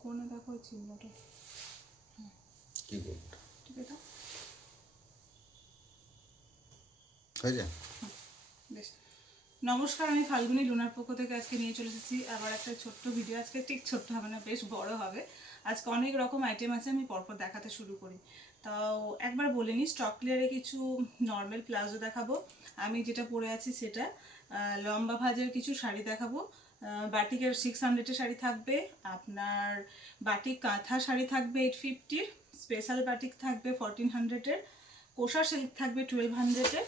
কোণে দেখো ওই চিহ্নটা কি করব ঠিক আছে হয়ে যায়। বেশ। নমস্কার, আমি ফাল্গুনি লুনার পক্ষ থেকে আজকে নিয়ে চলে এসেছি আবার একটা ছোট্ট ভিডিও। আজকে ঠিক ছোট্ট হবে না, বেশ বড় হবে। আজকে অনেক রকম আইটেম আছে, আমি পরপর দেখাতে শুরু করি। তাও একবার বলে নিই, স্টক ক্লিয়ারে কিছু নর্মাল প্লাজো দেখাবো, আমি যেটা পরে আছি সেটা। লম্বা ভাজের কিছু শাড়ি দেখাবো, বাটিকের 600-এর শাড়ি থাকবে, আপনার বাটিক কাঁথা শাড়ি থাকবে 850-র, স্পেশাল বাটিক থাকবে 1400-এর, কোষা সিল্ক থাকবে 1200-এর।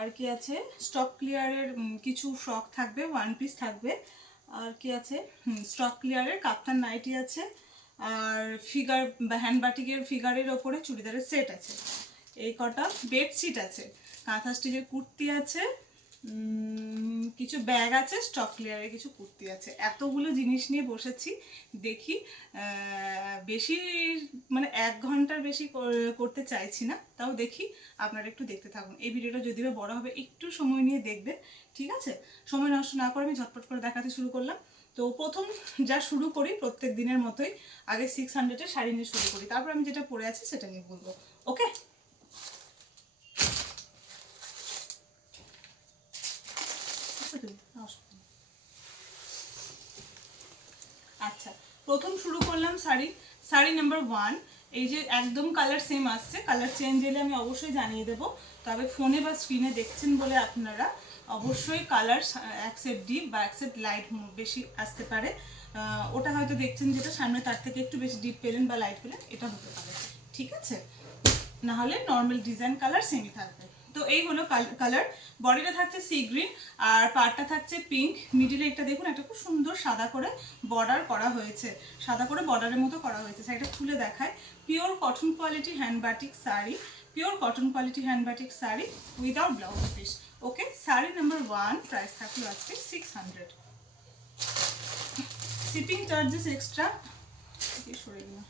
আর কি আছে, স্টক ক্লিয়ারের কিছু ফ্রক থাকবে, ওয়ান পিস থাকবে। আর কি আছে, স্টক ক্লিয়ারের কাপ্তান নাইটি আছে, আর ফিগার বা হ্যান্ড বাটিকের ফিগারের ওপরে চুড়িদারের সেট আছে। এই কটা বেডশিট আছে, কাঁথা স্টিচের কুর্তি আছে, কিছু ব্যাগ আছে, স্টক ক্লিয়ারের কিছু কুর্তি আছে। এতগুলো জিনিস নিয়ে বসেছি। দেখি বেশি মানে 1 ঘন্টার বেশি করতে চাইছি না, তাও দেখি। আপনারা একটু দেখতে থাকুন। এই ভিডিওটা যদিও বড় হবে, একটু সময় নিয়ে দেখবেন, ঠিক আছে? সময় নষ্ট না করে আমি ঝটপট করে দেখাতে শুরু করলাম। তো প্রথম যা শুরু করি প্রত্যেক দিনের মতোই, আগে 600-এর শাড়ি নিয়ে শুরু করি, তারপর আমি যেটা পরে আছি সেটা নিয়ে বলবো। ওকে, আচ্ছা, প্রথম শুরু করলাম শাড়ি নাম্বার 1। এই যে একদম কালার সেম আসছে, কালার চেঞ্জ এলে আমি অবশ্যই জানিয়ে দেবো। তবে ফোনে বা স্ক্রিনে দেখছেন বলে আপনারা অবশ্যই কালার অ্যাকসেপ্ট ডিপ বা অ্যাকসেপ্ট লাইট বেশি আসতে পারে। ওটা হয়তো দেখছেন যেটা সামনে, তার থেকে একটু বেশি ডিপ পেলেন বা লাইট পেলেন, এটা হতে পারে, ঠিক আছে? নাহলে নর্মাল ডিজাইন কালার সেমই থাকবে। তো এই হলো কালার। বডিটা থাকছে সি গ্রিন, আর পাড়টা থাকছে পিঙ্ক। মিডিলে একটা দেখুন, একটা খুব সুন্দর সাদা করে বর্ডার করা হয়েছে, সাদা করে বর্ডারের মতো করা হয়েছে। শাড়িটা খুলে দেখায়। Pure cotton quality hand batik sari, pure cotton quality hand batik sari without blouse piece. Okay, sari number 1 price থাকলো আজকে 600। Shipping charges extra. সরে গেলাম।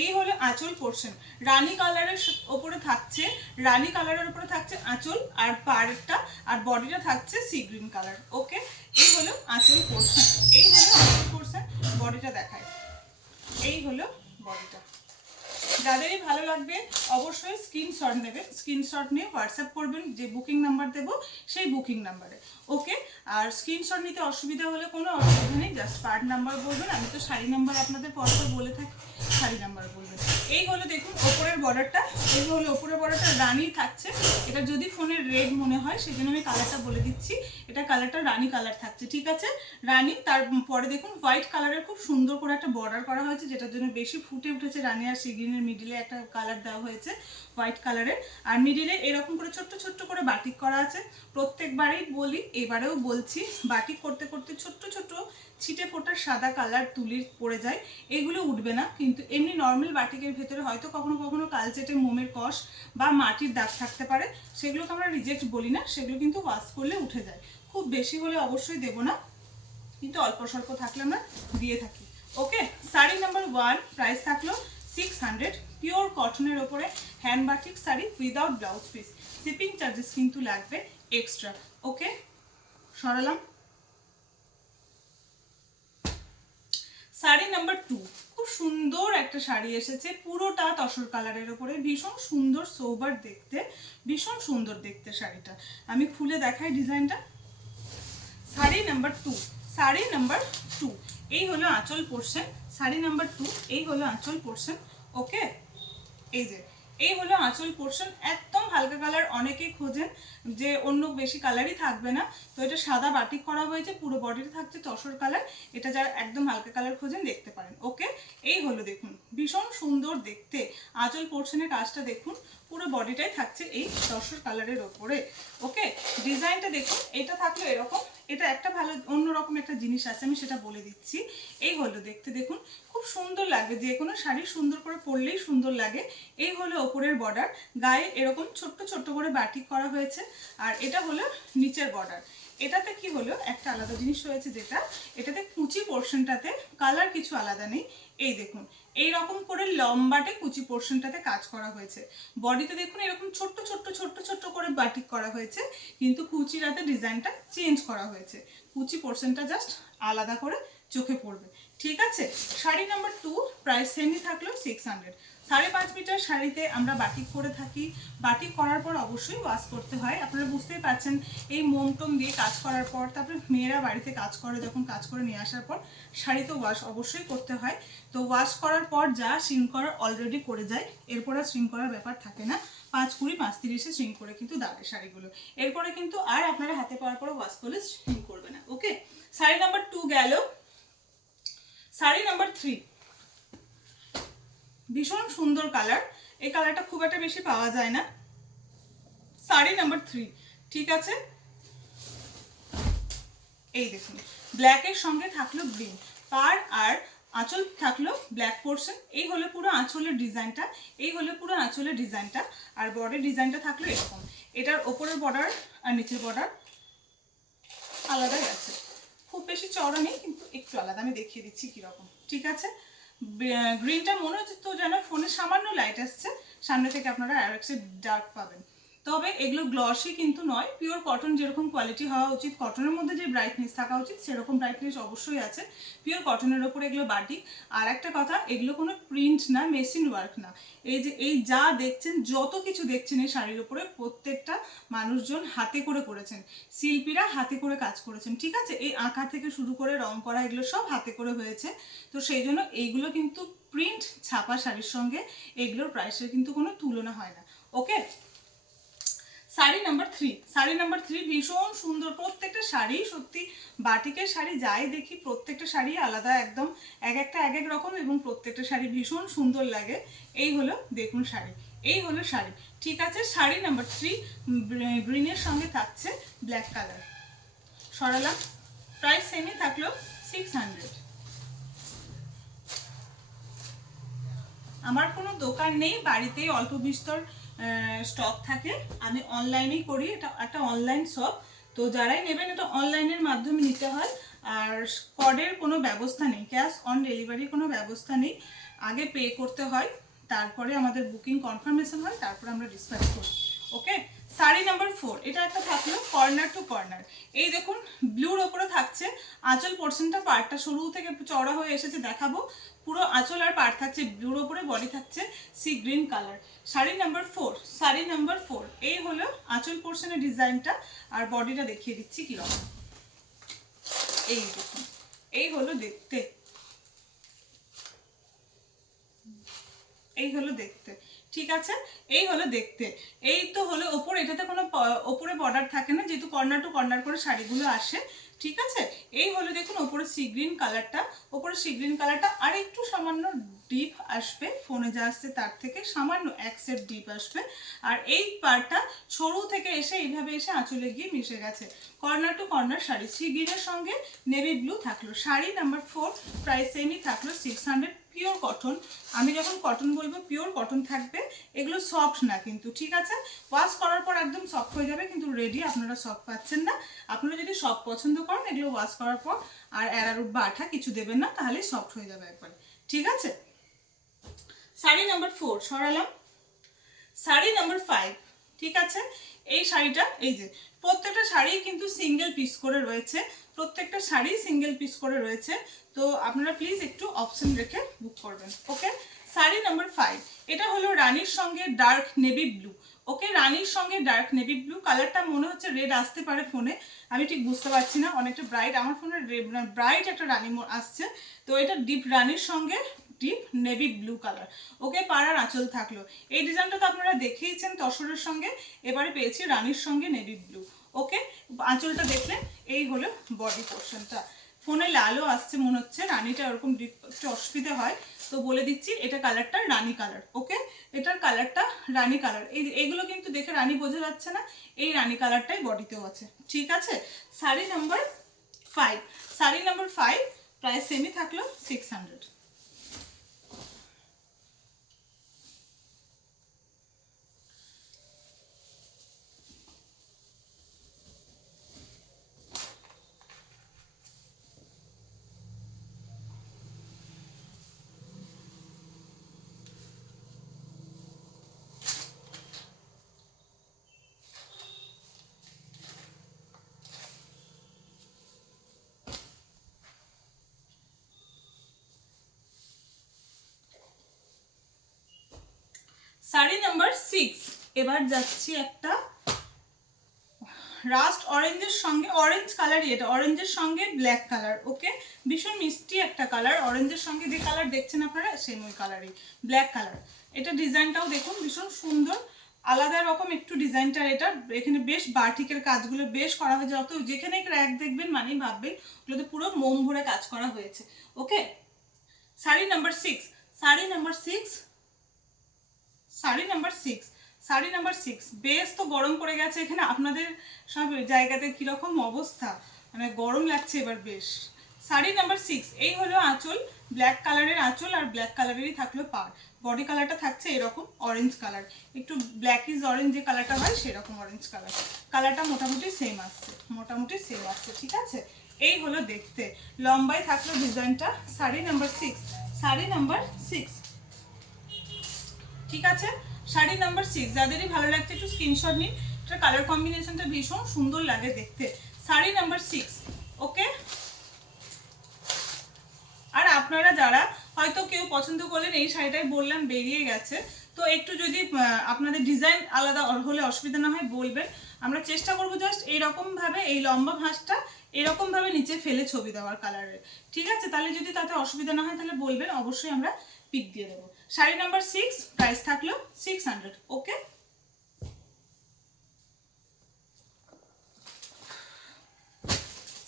এই হলো আঁচল পোর্শন, রানী কালারের উপরে থাকছে, রানী কালারের উপরে থাকছে আঁচল আর পাড়টা, আর বডিটা থাকছে সি গ্রিন কালার। ওকে, এই হলো আঁচল পোর্শন, এই হলো আঁচল পোর্শন। বডিটা দেখায়, এই হলো বডিটা। যাদেরই ভালো লাগবে অবশ্যই স্ক্রিনশট নেবেন, স্ক্রিনশট নিয়ে হোয়াটসঅ্যাপ করবেন, যে বুকিং নাম্বার দেবো সেই বুকিং নাম্বারে। ওকে, আর স্ক্রিনশট নিতে অসুবিধা হলে কোনো অসুবিধা নেই, জাস্ট পার্ট নাম্বার বলবেন। আমি তো শাড়ি নাম্বার আপনাদের পরপর বলে থাকি, শাড়ি নাম্বার বলবেন। এই হলো দেখুন ওপরের বর্ডারটা, এই হলো ওপরের বর্ডারটা রানী থাকছে। এটা যদি ফোনের রেড মনে হয় সেই জন্য আমি কালারটা বলে দিচ্ছি, এটা কালারটা রানী কালার থাকছে, ঠিক আছে? রানী। তারপরে দেখুন হোয়াইট কালারের খুব সুন্দর করে একটা বর্ডার করা হয়েছে, যেটার জন্য বেশি ফুটে উঠেছে রানী। আর সি গ্রিনের মিডিলে একটা কালার দেওয়া হয়েছে হোয়াইট কালারের, আর মিডিলে এরকম করে ছোট্ট ছোট্ট করে বাটিক করা আছে। প্রত্যেকবারেই বলি, এবারেও বলছি, বাটিক করতে করতে ছোট্ট ছোট্ট ছিটে ফোটার সাদা কালার তুলির পড়ে যায়, এগুলো উঠবে না। কিন্তু এমনি নর্মাল বাটিকের ভেতরে হয়তো কখনো কখনো কালচেটে মোমের কষ বা মাটির দাগ থাকতে পারে, সেগুলোকে আমরা রিজেক্ট বলি না, সেগুলো কিন্তু ওয়াশ করলে উঠে যায়। খুব বেশি হলে অবশ্যই দেবো না, কিন্তু অল্প স্বল্প থাকলে আমরা দিয়ে থাকি। ওকে, শাড়ি নাম্বার 1 প্রাইস থাকলো 600, পিওর কটনের ওপরে hand batik sari without blouse piece. Shipping charges কিন্তু লাগবে এক্সট্রা। ওকে, সরালাম। শাড়ি নাম্বার 2, খুব সুন্দর একটা শাড়ি এসেছে, পুরোটা তসর কালারের ওপরে, ভীষণ সুন্দর সোবার দেখতে, ভীষণ সুন্দর দেখতে শাড়িটা। আমি খুলে দেখাই ডিজাইনটা। শাড়ি নাম্বার 2, শাড়ি নাম্বার 2, এই হলো আঁচল পোর্শন। শাড়ি নাম্বার 2, এই হলো আঁচল পোর্শন। ওকে, এই যে এই হলো আঁচল পোর্শন, একদম হালকা কালার। অনেকেই খোঁজেন যে অন্য বেশি কালারই থাকবে না, তো এটা সাদা বাটিক করা হয়েছে, পুরো বডিতে থাকছে তসর কালার। এটা যারা একদম হালকা কালার খোঁজেন দেখতে পারেন। ওকে, এই হলো দেখুন, ভীষণ সুন্দর দেখতে আঁচল পোর্শনের কাজটা দেখুন, পুরো বডিটাই থাকছে এই তসর কালারের ওপরে। ওকে, ডিজাইনটা দেখুন, এটা থাকলো এরকম। এটা একটা ভালো অন্যরকম একটা জিনিস আছে, আমি সেটা বলে দিচ্ছি। এই হলো দেখতে, দেখুন খুব সুন্দর লাগে, যে কোনো শাড়ি সুন্দর করে পরলেই সুন্দর লাগে। এই হলো ওপরের বর্ডার, গায়ে এরকম ছোট্ট ছোট্ট করে বাটিক করা হয়েছে, আর এটা হলো নিচের বর্ডার। এটাতে কি হলো, একটা আলাদা জিনিস রয়েছে, যেটা এটাতে কুচি পোর্শনটাতে কালার কিছু আলাদা নেই। এই দেখুন, এই রকম করে লম্বাটে কুচি পোর্শনটাতে কাজ করা হয়েছে। বডিতে দেখুন এরকম ছোট্ট ছোট্ট ছোট্ট ছোট্ট করে বাটিক করা হয়েছে, কিন্তু কুচিরাতে ডিজাইনটা চেঞ্জ করা হয়েছে, কুচি পোর্শনটা জাস্ট আলাদা করে চোখে পড়বে। ঠিক আছে, শাড়ি নাম্বার 2 প্রাইস সেমই থাকলো 600। 5.5 মিটার শাড়িতে আমরা বাটিক করে থাকি। বাটিক করার পর অবশ্যই ওয়াশ করতে হয়। আপনারা বুঝতেই পারছেন, এই মোমটোম দিয়ে কাজ করার পর, তারপরে মেয়েরা বাড়িতে কাজ করে, যখন কাজ করে নিয়ে আসার পর শাড়ি তো ওয়াশ অবশ্যই করতে হয়। তো ওয়াশ করার পর যা শ্রিঙ্ক করার অলরেডি করে যায়, এরপর আর শ্রিঙ্ক করার ব্যাপার থাকে না। 5-20, 5-30 শ্রিঙ্ক করে কিন্তু দাঁড়ায় শাড়িগুলো। এরপরে কিন্তু আর আপনারা হাতে পাওয়ার পরে ওয়াশ করলে শ্রিঙ্ক করবে না। ওকে, শাড়ি নাম্বার 2 গেল। শাড়ি নাম্বার 3 ভীষণ সুন্দর কালার। এই কালারটা খুব একটা বেশি পাওয়া যায় না। শাড়ি নাম্বার 3, ঠিক আছে, এই দেখুন ব্ল্যাকের সঙ্গে থাকলো গ্রিন, পার আর আঁচল থাকলো ব্ল্যাক পোর্শন। এই হলো পুরো আঁচলের ডিজাইনটা, এই হলো পুরো আঁচলের ডিজাইনটা। আর বডির ডিজাইনটা থাকলো এরকম। এটার ওপরের বর্ডার আর নিচের বর্ডার আলাদাই আছে, খুব বেশি চওড়া নেই, কিন্তু একটু আলাদা। আমি দেখিয়ে দিচ্ছি কিরকম। ঠিক আছে, গ্রিনটা মনে হচ্ছে তো যেন ফোনে সামান্য লাইট আসছে, সামনে থেকে আপনারা আর একটু ডার্ক পাবেন। তবে এগুলো গ্লসি কিন্তু নয়, পিওর কটন যেরকম কোয়ালিটি হওয়া উচিত, কটনের মধ্যে যে ব্রাইটনেস থাকা উচিত সেরকম ব্রাইটনেস অবশ্যই আছে। পিওর কটনের ওপরে এগুলো বাটিক। আর একটা কথা, এগুলো কোনো প্রিন্ট না, মেশিন ওয়ার্ক না। এই যা দেখছেন, যত কিছু দেখছেন এই শাড়ির উপরে, প্রত্যেকটা মানুষজন হাতে করে করেছেন, শিল্পীরা হাতে করে কাজ করেছেন। ঠিক আছে, এই আঁকা থেকে শুরু করে রং করা এগুলো সব হাতে করে হয়েছে। তো সেই জন্য এইগুলো কিন্তু প্রিন্ট ছাপা শাড়ির সঙ্গে এগুলোর প্রাইসের কিন্তু কোনো তুলনা হয় না। ওকে, শাড়ি নাম্বার 3, শাড়ি নাম্বার 3 ভীষণ সুন্দর। প্রত্যেকটা শাড়ি সত্যি, বাটিকের শাড়ি যাই দেখি প্রত্যেকটা শাড়ি আলাদা, একদম এক একটা এক এক রকম, এবং প্রত্যেকটা শাড়ি ভীষণ সুন্দর লাগে। এই হলো দেখুন শাড়ি, এই হলো শাড়ি। ঠিক আছে, শাড়ি নাম্বার 3 গ্রিনের সঙ্গে থাকছে ব্ল্যাক কালার। সরালাম, প্রাইস সেমই থাকলো 600। আমার কোনো দোকান নেই, বাড়িতেই অল্প বিস্তর স্টক থাকে। আমি অনলাইনেই করি, এটা একটা অনলাইন শপ। তো যারাই নেবেন এটা অনলাইনের মাধ্যমে নিতে হয়। আর কর্ডের কোনো ব্যবস্থা নেই, ক্যাশ অন ডেলিভারির কোনো ব্যবস্থা নেই। আগে পে করতে হয়, তারপরে আমাদের বুকিং কনফার্মেশন হয়, তারপরে আমরা ডিসপ্যাচ করি। ওকে, শাড়ি নাম্বার 4, এটা একটা থাকলো কর্নার টু কর্নার। এই দেখুন ব্লুর ওপরে থাকছে আঁচল পোর্শনটা, পাড়টা সরু থেকে চওড়া হয়ে এসেছে দেখাবো। পুরো আঁচল আর পাড় থাকছে ব্লুর ওপরে, বডি থাকছে C green colour. Sari number 4, sari number 4, এই হলো আঁচল পোর্শনের ডিজাইনটা। আর বডিটা দেখিয়ে দিচ্ছি কিরকম। এই দেখুন, এই হলো দেখতে, এই হলো দেখতে। ঠিক আছে, এই হলো দেখতে। এই তো হলো ওপর, এটাতে কোনো ওপরে বর্ডার থাকে না, যেহেতু কর্নার টু কর্নার করে শাড়িগুলো আসে। ঠিক আছে, এই হলো দেখুন ওপরে সি গ্রিন কালারটা, ওপরে সি গ্রিন কালারটা আর একটু সামান্য ডিপ আসবে, ফোনে যা আসছে তার থেকে সামান্য এক সেট ডিপ আসবে। আর এই পার্টটা সরু থেকে এসে এইভাবে এসে আঁচলে গিয়ে মিশে গেছে। Corner to corner sari, sea গ্রিনের সঙ্গে নেভি ব্লু থাকলো। শাড়ি নাম্বার 4 প্রাইস সেমই থাকলো 600। পিওর কটন, আমি যখন কটন বলবো পিওর কটন থাকবে, এগুলো সফট না কিন্তু। ঠিক আছে, ওয়াশ করার পর একদম সফট হয়ে যাবে, কিন্তু রেডি আপনারা সফট পাচ্ছেন না। আপনারা যদি সফট পছন্দ করেন, এগুলো ওয়াশ করার পর আর অ্যারারুট বা আঠা কিছু দেবেন না, তাহলে সফট হয়ে যাবে একবারে। ঠিক আছে, শাড়ি নাম্বার 4 সরালাম। শাড়ি নাম্বার 5, ঠিক আছে, এই শাড়িটা, এই যে প্রত্যেকটা শাড়ি কিন্তু সিঙ্গেল পিস করে রয়েছে, প্রত্যেকটা শাড়ি সিঙ্গেল পিস করে রয়েছে। তো আপনারা প্লিজ একটু অপশন রেখে বুক করবেন। ওকে, শাড়ি নাম্বার 5, এটা হলো রানীর সঙ্গে ডার্ক নেভি ব্লু। ওকে, রানীর সঙ্গে ডার্ক নেভি ব্লু কালারটা মনে হচ্ছে রেড আসতে পারে ফোনে, আমি ঠিক বুঝতে পারছি না, অনেকটা ব্রাইট, আমার ফোনে ব্রাইট একটা রানী আসছে। তো এটা ডিপ রানীর সঙ্গে ডিপ নেভি ব্লু কালার। ওকে, পাড়ার আঁচল থাকলো। এই ডিজাইনটা তো আপনারা দেখেইছেন তসরের সঙ্গে, এবারে পেয়েছি রানীর সঙ্গে নেভি ব্লু। ওকে, আঁচলটা দেখলেন, এই হলো বডি পোর্শনটা। ফোনে লালও আসছে মনে হচ্ছে, রানীটা ওরকম ডিপ একটু অসুবিধা হয়, তো বলে দিচ্ছি এটা কালারটা রানী কালার। ওকে, এটার কালারটা রানী কালার। এইগুলো কিন্তু দেখে রানী বোঝা যাচ্ছে না, এই রানী কালারটাই বডিতেও আছে। ঠিক আছে, sari number 5, sari number 5 price সেমই থাকলো 600। শাড়ি নাম্বার 6। এবার যাচ্ছি একটা রাস্ট অরেঞ্জের সঙ্গে, অরেঞ্জ কালারই এটা, অরেঞ্জের সঙ্গে ব্ল্যাক কালার। ওকে, ভীষণ মিষ্টি একটা কালার, অরেঞ্জের সঙ্গে যে কালার দেখছেন আপনারা সেম ওই কালারই, ব্ল্যাক কালার। এটা ডিজাইনটাও দেখুন ভীষণ সুন্দর, আলাদা রকম একটু ডিজাইনটা। এটা এখানে বেশ বাটিকের কাজগুলো বেশ করা হয়েছে, যত যেখানে র্যাক দেখবেন মানেই ভাববেন ওগুলোতে পুরো মোম ভরে কাজ করা হয়েছে। Okay, sari number 6, sari number 6, sari number 6, sari number 6। বেশ তো গরম পড়ে গেছে এখানে, আপনাদের সব জায়গাতে কীরকম অবস্থা, মানে গরম লাগছে এবার বেশ। শাড়ি নাম্বার 6, এই হলো আঁচল, ব্ল্যাক কালারের আঁচল আর ব্ল্যাক কালারেরই থাকলো পাড়। বডি কালারটা থাকছে এরকম অরেঞ্জ কালার, একটু ব্ল্যাক ইজ অরেঞ্জ যে কালারটা হয় সেরকম অরেঞ্জ কালার। কালারটা মোটামুটি সেম আসছে, মোটামুটি সেম আসছে, ঠিক আছে। এই হলো দেখতে, লম্বাই থাকলো ডিজাইনটা। শাড়ি নাম্বার 6, শাড়ি নাম্বার 6, ঠিক আছে। শাড়ি নাম্বার 6 যাদেরই ভালো লাগছে একটু স্ক্রিনশট নিন, এটার কালার কম্বিনেশনটা ভীষণ সুন্দর লাগে দেখতে। শাড়ি নাম্বার 6, ওকে। আর আপনারা যারা হয়তো কেউ পছন্দ করলেন এই শাড়িটাই বললাম বেরিয়ে গেছে, তো একটু যদি আপনাদের ডিজাইন আলাদা হলে অসুবিধা না হয় বলবেন, আমরা চেষ্টা করবো জাস্ট এইরকমভাবে এই লম্বা ভাঁজটা এরকমভাবে নিচে ফেলে ছবি দেওয়ার কালারের, ঠিক আছে। তাহলে যদি তাতে অসুবিধা না হয় তাহলে বলবেন, অবশ্যই আমরা পিক দিয়ে দেবো। শাড়ি নাম্বার 6, প্রাইস থাকলো 600, ওকে।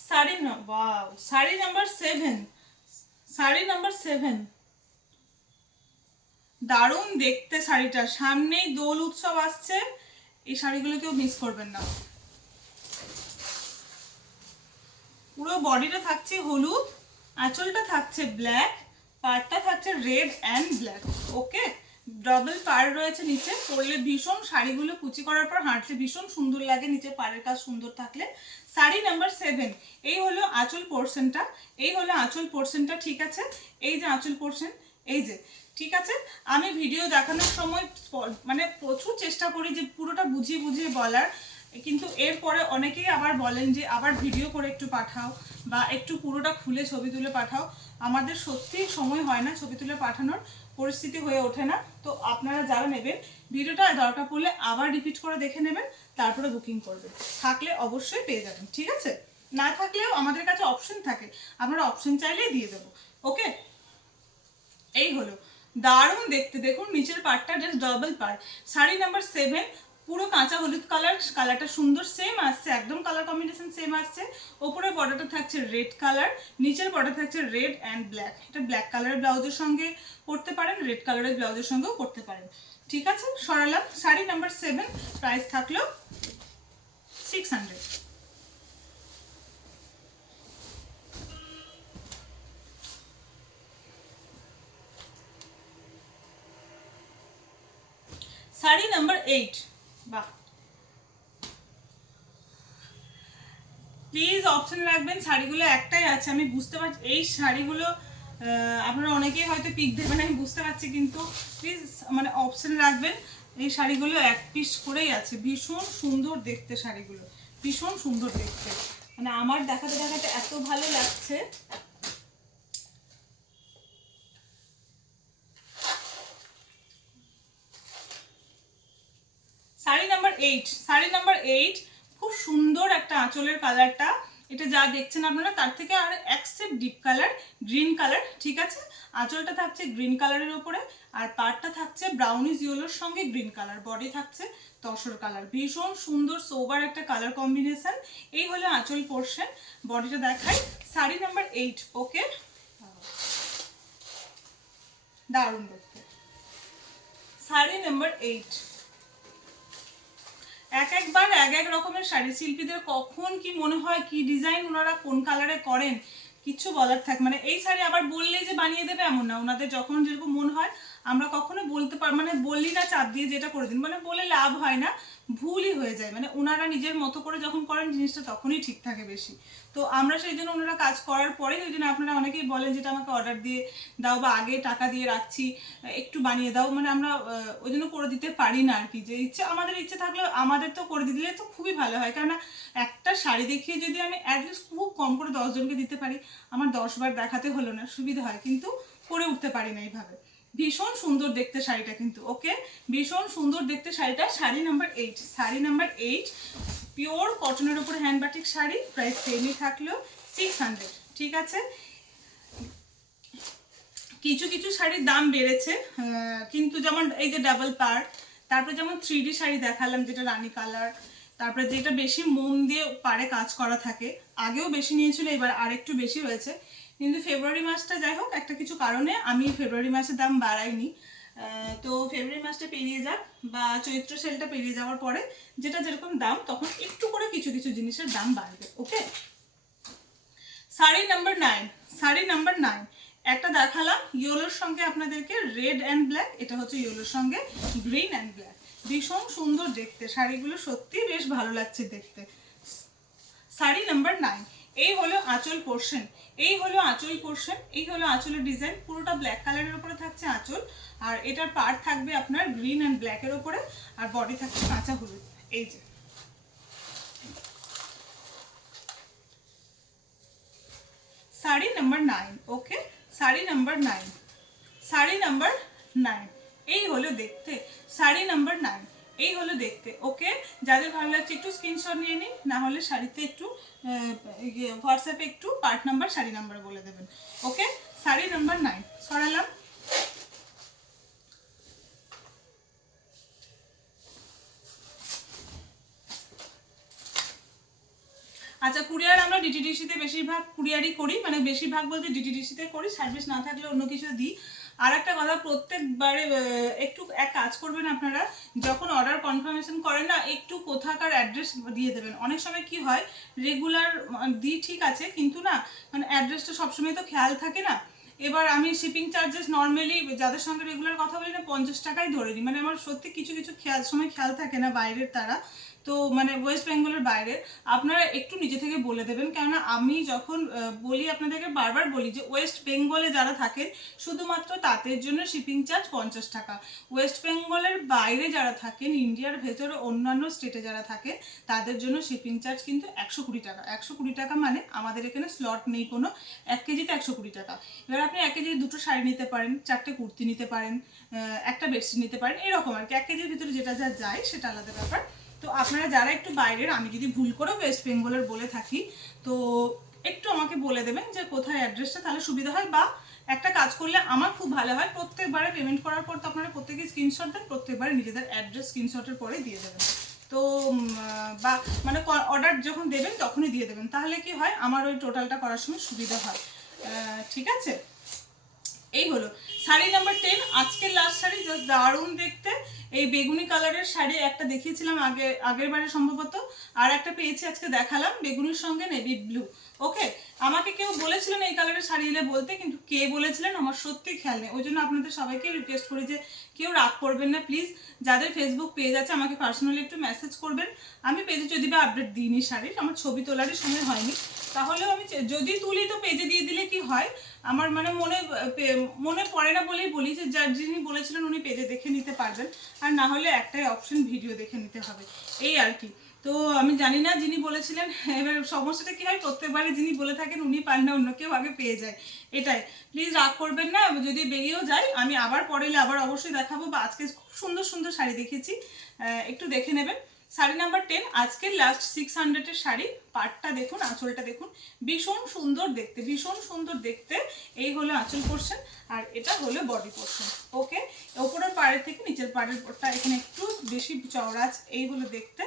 শাড়ি নাম্বার 7, শাড়ি নাম্বার 7, দারুণ দেখতে শাড়িটা। সামনেই দোল উৎসব আসছে, এই শাড়িগুলো কেউ মিস করবেন না। পুরো বডিটা থাকছে হলুদ, আঁচলটা থাকছে ব্ল্যাক, পাড়টা থাকছে red and black. Okay, double পাড় রয়েছে নিচে, পরলে ভীষণ শাড়িগুলো কুচি করার পর হাঁটতে ভীষণ সুন্দর লাগে, নিচে পাড়ের কাজ সুন্দর থাকলে। শাড়ি নাম্বার 7, এই হলো আঁচল পোর্শনটা, এই হলো আঁচল পোর্শনটা, ঠিক আছে। এই যে আঁচল পোর্শন, এই যে, ঠিক আছে। আমি ভিডিও দেখানোর সময় মানে প্রচুর চেষ্টা করি যে পুরোটা বুঝিয়ে বুঝিয়ে বলার, কিন্তু এরপরে অনেকেই আবার বলেন যে আবার ভিডিও করে একটু পাঠাও বা একটু পুরোটা খুলে ছবি তুলে পাঠাও। আমাদের সত্যিই সময় হয় না, ছবি তুলে পাঠানোর পরিস্থিতি হয়ে ওঠে না। তো আপনারা যারা নেবেন ভিডিওটা দরকার পড়লে আবার রিপিট করে দেখে নেবেন, তারপরে বুকিং করবেন। থাকলে অবশ্যই পেয়ে যাবেন, ঠিক আছে। না থাকলেও আমাদের কাছে অপশন থাকে, আপনারা অপশন চাইলেই দিয়ে দেবো। ওকে, এই হলো দারুণ দেখতে, দেখুন নিচের পার্টটা just double part. Sari number 7, পুরো কাঁচা হলুদ কালার, কালারটা সুন্দর সেম আসছে, একদম কালার কম্বিনেশন সেম আসছে। ওপরের বর্ডারটা থাকছে রেড কালার, নিচের বর্ডার থাকছে রেড অ্যান্ড ব্ল্যাক। এটা ব্ল্যাক কালারের ব্লাউজের সঙ্গে পরতে পারেন, রেড কালারের ব্লাউজের সঙ্গেও পরতে পারেন, ঠিক আছে। সরালাম। শাড়ি নাম্বার 7, প্রাইস থাকলো 600। শাড়ি নাম্বার 8, বাহ, প্লিজ অপশন রাখবেন। শাড়িগুলো একটাই আছে আমি বুঝতে পারছি, এই শাড়িগুলো আপনারা অনেকেই হয়তো পিক দেবেন আমি বুঝতে পারছি, কিন্তু প্লিজ মানে অপশন রাখবেন। এই শাড়িগুলো এক পিস করেই আছে, ভীষণ সুন্দর দেখতে শাড়িগুলো, ভীষণ সুন্দর দেখতে, মানে আমার দেখাতে দেখাতে এত ভালো লাগছে। শাড়ি নাম্বার 8, শাড়ি নাম্বার 8, খুব সুন্দর একটা আঁচলের কালারটা, এটা যা দেখছেন আপনারা তার থেকে আর এক set deep colour, green colour, ঠিক আছে। আঁচলটা থাকছে গ্রিন কালারের ওপরে, আর পাড়টা থাকছে ব্রাউনিশ ইয়েলোর সঙ্গে গ্রিন কালার, বডি থাকছে তসর কালার। ভীষণ সুন্দর সোবার একটা কালার কম্বিনেশন। এই হলো আঁচল পোর্শন, বডিটা দেখাই। শাড়ি নাম্বার 8, ওকে, দারুণ দেখতে। শাড়ি নাম্বার 8, একবার এক এক রকমের শাড়ি, শিল্পীদের কখন কি মনে হয় কি ডিজাইন ওনারা কোন কালারে করেন কিচ্ছু বলার থাকে, মানে এই শাড়ি আবার বললেই যে বানিয়ে দেবে এমন না, ওনাদের যখন যেরকম মন হয় আমরা কখনো বলতে মানে বললি না চাপ দিয়ে যেটা করে দিন, মানে বলে লাভ হয় না, ভুলই হয়ে যায়, মানে ওনারা নিজের মতো করে যখন করেন জিনিসটা তখনই ঠিক থাকে বেশি। তো আমরা সেই জন্য ওনারা কাজ করার পরে, ওই জন্য আপনারা অনেকেই বলেন যেটা আমাকে অর্ডার দিয়ে দাও বা আগে টাকা দিয়ে রাখছি একটু বানিয়ে দাও, মানে আমরা ওই জন্য করে দিতে পারি না আর কি। যে ইচ্ছে, আমাদের ইচ্ছে থাকলে আমাদের তো করে দিলে তো খুবই ভালো হয়, কেননা একটা শাড়ি দেখিয়ে যদি আমি অ্যাটলিস্ট খুব কম করে 10 জনকে দিতে পারি, আমার 10 বার দেখাতে হলো না, সুবিধা হয়, কিন্তু করে উঠতে পারি না এইভাবে। ভীষণ সুন্দর দেখতে শাড়িটা কিন্তু, ওকে, ভীষণ সুন্দর দেখতে শাড়িটা। Sari number 8, sari number 8, pure কটনের উপরে হ্যান্ড বাটিক শাড়ি, প্রাইস সেমই থাকলো 600, ঠিক আছে। কিছু কিছু শাড়ির দাম বেড়েছে, কিন্তু যেমন এই যে ডাবল পার, তারপরে যেমন 3D শাড়ি দেখালাম যেটা রানী কালার, তারপরে যেটা বেশি মোম দিয়ে পাড়ে কাজ করা থাকে, আগেও বেশি নিয়েছিল, এবার আরেকটু বেশি হয়েছে। কিন্তু ফেব্রুয়ারি মাসটা যাই হোক একটা কিছু কারণে আমি ফেব্রুয়ারি মাসে দাম বাড়াইনি। তো ফেব্রুয়ারি মাসটা পেরিয়ে যাক বা চৈত্র সেলটা পেরিয়ে যাওয়ার পরে যেটা যেরকম দাম তখন একটু করে কিছু কিছু জিনিসের দাম বাড়বে, ওকে। শাড়ি নাম্বার 9, শাড়ি নাম্বার 9 একটা দেখালাম ইয়েলোর সঙ্গে আপনাদেরকে রেড অ্যান্ড ব্ল্যাক, এটা হচ্ছে ইয়েলোর সঙ্গে গ্রিন অ্যান্ড ব্ল্যাক, ভীষণ সুন্দর দেখতে শাড়িগুলো, সত্যি বেশ ভালো লাগছে দেখতে। শাড়ি নাম্বার 9, এই হলো আঁচল পোর্শন, এই হলো আঁচল পোর্শন, এই হলো আঁচলের ডিজাইন, পুরোটা ব্ল্যাক কালারের উপরে থাকছে আঁচল, আর এটার পার্ট থাকবে আপনার গ্রিন অ্যান্ড ব্ল্যাকের উপরে, আর বডি থাকছে কাঁচা হলুদ, এই যে শাড়ি নাম্বার 9, ওকে, শাড়ি নাম্বার 9, শাড়ি নাম্বার 9, এই হলো দেখতে, শাড়ি নাম্বার 9, এই হলো দেখতে, ওকে। যাদের ভালো লাগছে একটু স্ক্রিনশট নিয়ে নিন, না হলে শাড়িতে একটু হোয়াটসঅ্যাপে একটু পার্ট নাম্বার শাড়ি নাম্বার বলে দেবেন, ওকে। শাড়ি নাম্বার 9 সরালাম। আচ্ছা, কুরিয়ার আমরা ডিটিডিসিতে বেশিরভাগ কুরিয়ারই করি, মানে বেশিরভাগ বলতে ডিটিডিসিতে করি, সার্ভিস না থাকলে অন্য কিছু দিই। আর একটা কথা, প্রত্যেকবারে একটু এক কাজ করবেন আপনারা, যখন অর্ডার কনফার্মেশন করেন না, একটু কোথাকার অ্যাড্রেস দিয়ে দেবেন। অনেক সময় কি হয়, রেগুলার দিই ঠিক আছে, কিন্তু না মানে অ্যাড্রেসটা সবসময় তো খেয়াল থাকে না। এবার আমি শিপিং চার্জেস নর্মালি যাদের সঙ্গে রেগুলার কথা বলি না 50 টাকাই ধরে নিই, মানে আমার সত্যি কিছু কিছু সময় খেয়াল থাকে না বাইরের তারা, তো মানে ওয়েস্ট বেঙ্গলের বাইরে আপনারা একটু নিজে থেকে বলে দেবেন, কেননা আমি যখন বলি আপনাদেরকে বারবার বলি যে ওয়েস্ট বেঙ্গলে যারা থাকেন শুধুমাত্র তাদের জন্য শিপিং চার্জ 50 টাকা, ওয়েস্ট বেঙ্গলের বাইরে যারা থাকেন ইন্ডিয়ার ভেতরে অন্যান্য স্টেটে যারা থাকেন তাদের জন্য শিপিং চার্জ কিন্তু 120 টাকা। 120 টাকা মানে আমাদের এখানে স্লট নেই কোনো, 1 কেজিতে 120 টাকা। এবার আপনি 1 কেজি 2টো শাড়ি নিতে পারেন, 4টে কুর্তি নিতে পারেন, একটা বেডশিট নিতে পারেন, এরকম আর কি। 1 কেজির ভিতরে যেটা যা যায় সেটা আলাদা ব্যাপার। তো আপনারা যারা একটু বাইরের, আমি যদি ভুল করে ওয়েস্ট বেঙ্গলের বলে থাকি তো একটু আমাকে বলে দেবেন যে কোথায় অ্যাড্রেসটা, তাহলে সুবিধা হয়। বা একটা কাজ করলে আমার খুব ভালো হয়, প্রত্যেকবারে পেমেন্ট করার পর তো আপনারা প্রত্যেকেই স্ক্রিনশট দেন, প্রত্যেকবারে নিজেদের অ্যাড্রেস স্ক্রিনশটের পরে দিয়ে দেবেন। তো বা মানে অর্ডার যখন দেবেন তখনই দিয়ে দেবেন, তাহলে কি হয় আমার ওই টোটালটা করার সময় সুবিধা হয়, ঠিক আছে। এই হলো শাড়ি নাম্বার 10, আজকের লাস্ট শাড়ি, জাস্ট দারুণ দেখতে। এই বেগুনি কালারের শাড়ি একটা দেখিয়েছিলাম আগের বারে সম্ভবত, আর একটা পেয়েছি আজকে দেখালাম বেগুনির সঙ্গে নেভি ব্লু, ওকে। আমাকে কেউ বলেছিলেন এই কালারের শাড়ি এলে বলতে, কিন্তু কে বলেছিলেন আমার সত্যি খেয়াল নেই, ওই জন্য আপনাদের সবাইকে রিকোয়েস্ট করি যে কেউ রাগ করবেন না প্লিজ। যাদের ফেসবুক পেজ আছে আমাকে পার্সোনালি একটু মেসেজ করবেন, আমি পেজে যদি বা আপডেট দিইনি শাড়ির, আমার ছবি তোলারই সময় হয়নি, তাহলেও আমি যদি তুলি তো পেজে দিয়ে দিলে কি হয়, আমার মানে মনে পড়ে না বলেই বলি যে যিনি বলেছিলেন উনি পেজে দেখে নিতে পারবেন, আর না হলে একটাই অপশন ভিডিও দেখে নিতে হবে, এই আর কি। তো আমি জানি না যিনি বলেছিলেন, এবার সমস্যাটা কি হয়, প্রত্যেকবারে যিনি বলে থাকেন উনি পান না, অন্য কেউ আগে পেয়ে যায়, এটাই। প্লিজ রাগ করবেন না, যদি বেরিয়েও যায় আমি আবার পরে এলে আবার অবশ্যই দেখাবো, বা আজকে খুব সুন্দর সুন্দর শাড়ি দেখেছি, একটু দেখে নেবেন। শাড়ি নাম্বার 10 আজকের লাস্ট 600-এর শাড়ি, পাটটা দেখুন, আঁচলটা দেখুন, ভীষণ সুন্দর দেখতে, ভীষণ সুন্দর দেখতে। এই হলো আঁচল পোর্শন, আর এটা হলো বডি পোর্শন, ওকে। ওপরের পাড়ের থেকে নিচের পাড়ের পরটা এখানে একটু বেশি চওড়া আছে, এই হলো দেখতে।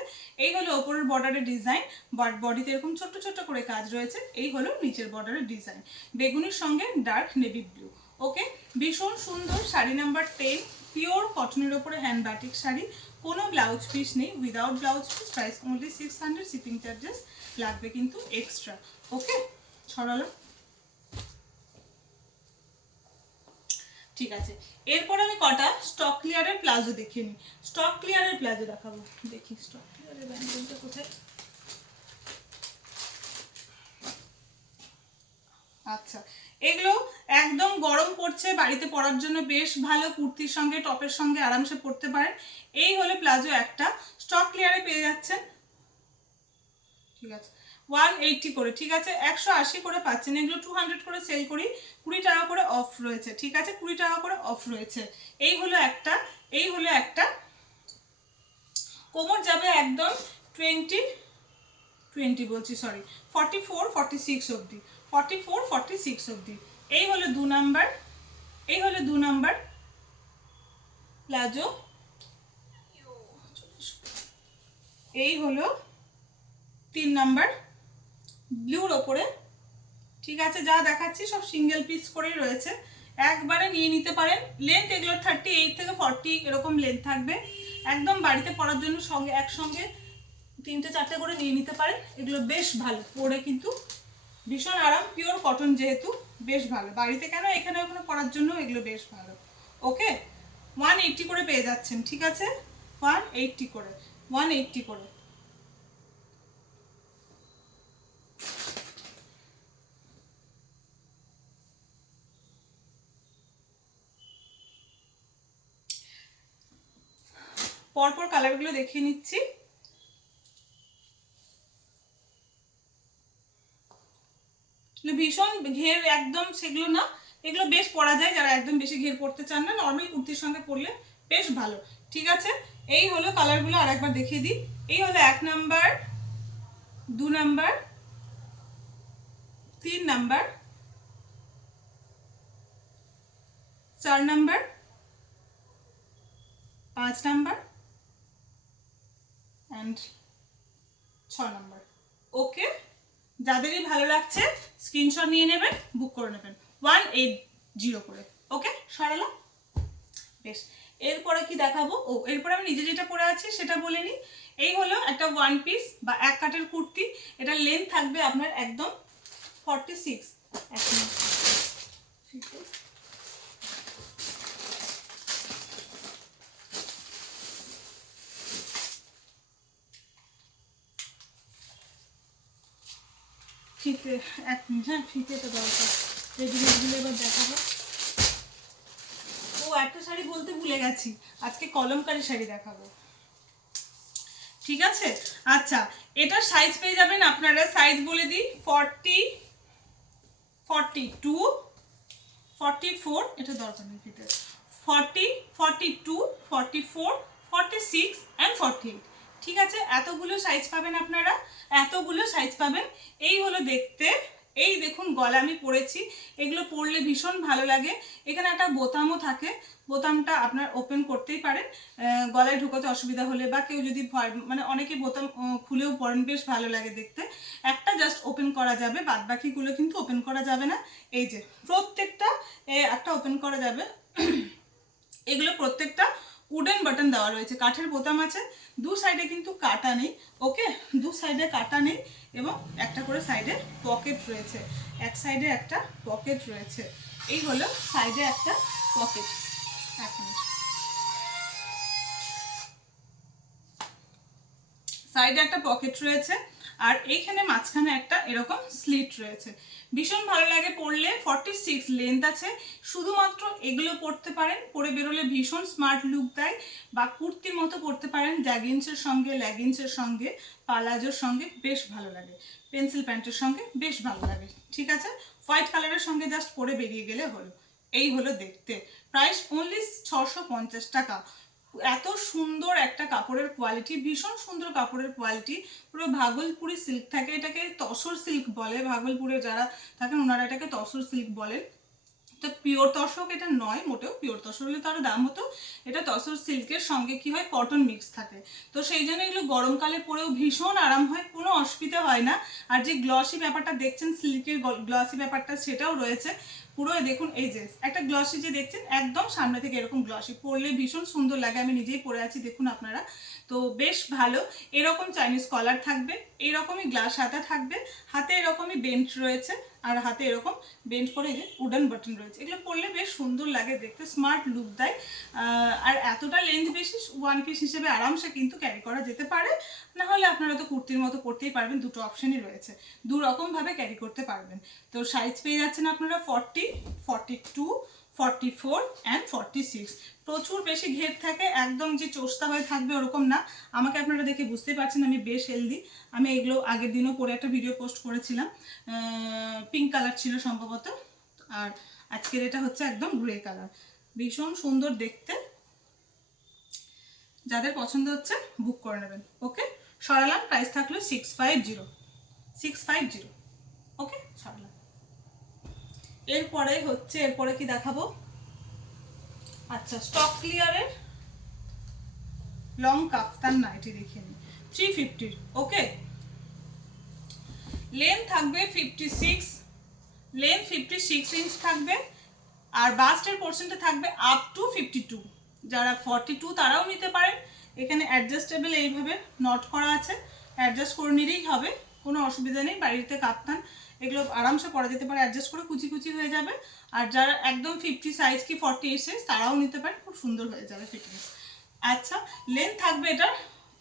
এই হলো ওপরের বর্ডারের ডিজাইন, বাট বডিতে এরকম ছোট্ট ছোট্ট করে কাজ রয়েছে। এই হলো নিচের বর্ডারের ডিজাইন, বেগুনির সঙ্গে ডার্ক নেভি ব্লু, ওকে। ভীষণ সুন্দর শাড়ি নাম্বার 10, পিওর কটনের ওপরে হ্যান্ড বাটিক শাড়ি, কোনো ব্লাউজ পিস নেই, without blouse piece, price only 600, shipping charges লাগবে কিন্তু এক্সট্রা, ওকে। ছড়ালো, ঠিক আছে। এরপর আমি কটা স্টক ক্লিয়ারের প্লাজো দেখিয়ে নিই, স্টক ক্লিয়ারের প্লাজো দেখাবো, দেখি স্টক ক্লিয়ারের ব্যান্ডেলটা কোথায়। আচ্ছা, এগুলো একদম গরম পড়ছে, বাড়িতে পরার জন্য বেশ ভালো, কুর্তির সঙ্গে টপের সঙ্গে আরামসে পরতে পারেন। এই হলো প্লাজো একটা, স্টক ক্লিয়ারে পেয়ে যাচ্ছেন, ঠিক আছে। 180 করে, ঠিক আছে, 180 করে পাচ্ছেন। এগুলো 200 করে সেল করি, 20 টাকা করে অফ রয়েছে, ঠিক আছে, 20 টাকা করে অফ রয়েছে। এই হলো একটা কোমর যাবে একদম 20 বলছি, সরি, 44-46 অবধি, 44-46 অবধি। এই হলো 2 নাম্বার, প্লাজো। এই হলো 3 নাম্বার ব্লুর ওপরে, ঠিক আছে, যা দেখাচ্ছি সব সিঙ্গেল পিস করেই রয়েছে, একবারে নিয়ে নিতে পারেন। লেন্থ এগুলো 38 থেকে 40 এরকম লেন্থ থাকবে, একদম বাড়িতে পরার জন্য একসঙ্গে 3-4টে করে নিয়ে নিতে পারেন। এগুলো বেশ ভালো পরে, কিন্তু ভীষণ আরাম, পিওর কটন যেহেতু বেশ ভালো, বাড়িতে কেন এখানে ওখানে পরার জন্য এগুলো বেশ ভালো। ওকে, 180 করে পেয়ে যাচ্ছেন, ঠিক আছে, 180 করে, 180 করে। পরপর কালারগুলো দেখিয়ে নিচ্ছি। ভীষণ ঘের একদম সেগুলো না, এগুলো বেশ পরা যায়, যারা একদম বেশি ঘের পরতে চান না, নর্মাল কুর্তির সঙ্গে পরলে বেশ ভালো, ঠিক আছে। এই হলো কালারগুলো, আর একবার দেখিয়ে দিই। এই হলো 1 number, 2 number, 3 number, 4 number, 5 number and 6 number. Okay, যাদেরই ভালো লাগছে স্ক্রিনশট নিয়ে নেবেন, বুক করে নেবেন 180 করে। ওকে, সরালাম, বেশ। এরপরে কি দেখাবো? এরপরে আমি নিজে যেটা পরে আছি সেটা বলে নিই। এই হলো একটা 1 পিস বা এক কাটের কুর্তি, এটা লেন্থ থাকবে আপনার একদম 46। ফিতে, এক মিনিট, হ্যাঁ, ফিতে তো দরকার, রেডিমেডগুলো এবার দেখাবো। একটা শাড়ি বলতে ভুলে গেছি, আজকে কলমকারী শাড়ি দেখাবো, ঠিক আছে। আচ্ছা, এটার সাইজ পেয়ে যাবেন আপনারা, সাইজ বলে দিই, 40, 42, 44, এটা দরকার নেই ফিতে, 40, 42, 44, 46 অ্যান্ড 48, ঠিক আছে। এতগুলো সাইজ পাবেন আপনারা, এতগুলো সাইজ পাবেন। এই হলো দেখতে, এই দেখুন গলা আমি পরেছি, এগুলো পরলে ভীষণ ভালো লাগে। এখানে একটা বোতামও থাকে, বোতামটা আপনার ওপেন করতেই পারেন গলায় ঢুকাতে অসুবিধা হলে, বা কেউ যদি মানে অনেকে বোতাম খুলেও পরেন, বেশ ভালো লাগে দেখতে। একটা জাস্ট ওপেন করা যাবে, বাদ বাকিগুলো কিন্তু ওপেন করা যাবে না। এই যে প্রত্যেকটা একটা ওপেন করা যাবে, এগুলো প্রত্যেকটা উডেন বাটন দেওয়া রয়েছে, কাঠের বোতাম আছে, দু সাইডে কিন্তু কাটা নেই। ওকে, দু সাইডে কাটা নেই, এবং একটা করে সাইডে পকেট রয়েছে, এক সাইডে একটা পকেট রয়েছে। এই হলো সাইডে একটা পকেট, সাইডে একটা পকেট রয়েছে, আর এইখানে মাঝখানে একটা এরকম স্লিট রয়েছে, ভীষণ ভালো লাগে পরলে। 46 লেন্থ আছে, শুধুমাত্র এগুলো পরতে পারেন, পরে বেরোলে ভীষণ স্মার্ট লুক দেয়, বা কুর্তির মতো পরতে পারেন, জ্যাগিন্সের সঙ্গে, লেগিংসের সঙ্গে, পালাজোর সঙ্গে বেশ ভালো লাগে, পেন্সিল প্যান্টের সঙ্গে বেশ ভালো লাগে, ঠিক আছে। হোয়াইট কালারের সঙ্গে জাস্ট পরে বেরিয়ে গেলে হলো। এই হলো দেখতে, প্রাইস অনলি 650 টাকা। এত সুন্দর একটা কাপড়ের কোয়ালিটি, ভীষণ সুন্দর কাপড়ের কোয়ালিটি, পুরো ভাগলপুরি সিল্ক থাকে, এটাকে তসর সিল্ক বলে, ভাগলপুরে যারা থাকেন ওনারা এটাকে তসর সিল্ক বলেন। তো পিওর তসর এটা নয় মোটেও, পিওর তসর হলে তো আরও দাম হতো। এটা তসর সিল্কের সঙ্গে কি হয়, কটন মিক্স থাকে, তো সেই জন্য এগুলো গরমকালে পরেও ভীষণ আরাম হয়, কোনো অসুবিধা হয় না। আর যে গ্লসি ব্যাপারটা দেখছেন, সিল্কের গ্লসি ব্যাপারটা, সেটাও রয়েছে পুরো। দেখুন এই যে একটা গ্লসি যে দেখছেন, একদম সামনে থেকে এরকম গ্লসি, পরলে ভীষণ সুন্দর লাগে, আমি নিজেই পরে আছি, দেখুন আপনারা, তো বেশ ভালো। এরকম চাইনিজ কলার থাকবে, এরকমই গ্লাস হাতা থাকবে, হাতে এরকমই বেল্ট রয়েছে, আর হাতে এরকম বেল্ট করে এই যে উডেন বাটন রয়েছে, এগুলো পরলে বেশ সুন্দর লাগে দেখতে, স্মার্ট লুক দেয়। আর এতটা লেন্থ বেশি, 1 পিস হিসেবে আরামসে কিন্তু ক্যারি করা যেতে পারে, না হলে আপনারা তো কুর্তির মতো পরতেই পারবেন, দুটো অপশনই রয়েছে, দু রকমভাবে ক্যারি করতে পারবেন। তো সাইজ পেয়ে যাচ্ছেন আপনারা 40, 42, 44 অ্যান্ড 46। প্রচুর বেশি ঘের থাকে, একদম যে চোস্তা হয়ে থাকবে ওরকম না। আমাকে আপনারা দেখে বুঝতেই পারছেন আমি বেশ হেলদি। আমি এগুলো আগের দিনও পরে একটা ভিডিও পোস্ট করেছিলাম, পিঙ্ক কালার ছিল সম্ভবত, আর আজকের এটা হচ্ছে একদম গ্রে কালার। ভীষণ সুন্দর দেখতে, যাদের পছন্দ হচ্ছে বুক করে নেবেন। ওকে, সরালাম। প্রাইস থাকলো 650। ওকে, সরালাম। এরপরে কি দেখাবো? আচ্ছা, স্টক ক্লিয়ারের লং কাফতান নাইটি দেখিয়ে নিই, 350। ওকে, লেন্থ থাকবে 56, লেন্থ 56 ইঞ্চ থাকবে, আর বাস্টের পোর্শনটা থাকবে আপ টু 52। যারা 42 তারাও নিতে পারেন। এখানে অ্যাডজাস্টেবল এইভাবে নট করা আছে, অ্যাডজাস্ট করে নিলেই হবে, কোনো অসুবিধা নেই। বাড়িতে কাপ্তান এগুলো আরামসে পরা যেতে পারে, অ্যাডজাস্ট করে কুচি কুচি হয়ে যাবে। আর যারা একদম 50 সাইজ কি 48 সাইজ তারাও নিতে পারেন, খুব সুন্দর হয়ে যাবে ফিটনেস। আচ্ছা, লেন্থ থাকবে এটার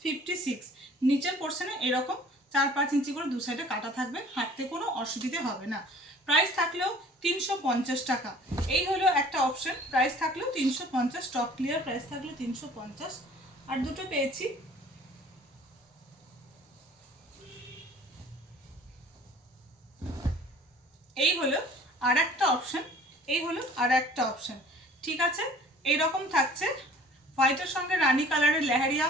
56, নিচের পোর্শনে এরকম 4-5 ইঞ্চি করে দু সাইডে কাটা থাকবে, হাঁটতে কোনো অসুবিধে হবে না। প্রাইস থাকলেও 350 টাকা। এই হলো একটা অপশন, প্রাইস থাকলেও 350, স্টক ক্লিয়ার, প্রাইস থাকলেও 350। আর দুটো পেয়েছি, এই হলো আর একটা অপশন, এই হলো আর একটা অপশন। ঠিক আছে, এইরকম থাকছে, হোয়াইটের সঙ্গে রানী কালারের লেহারিয়া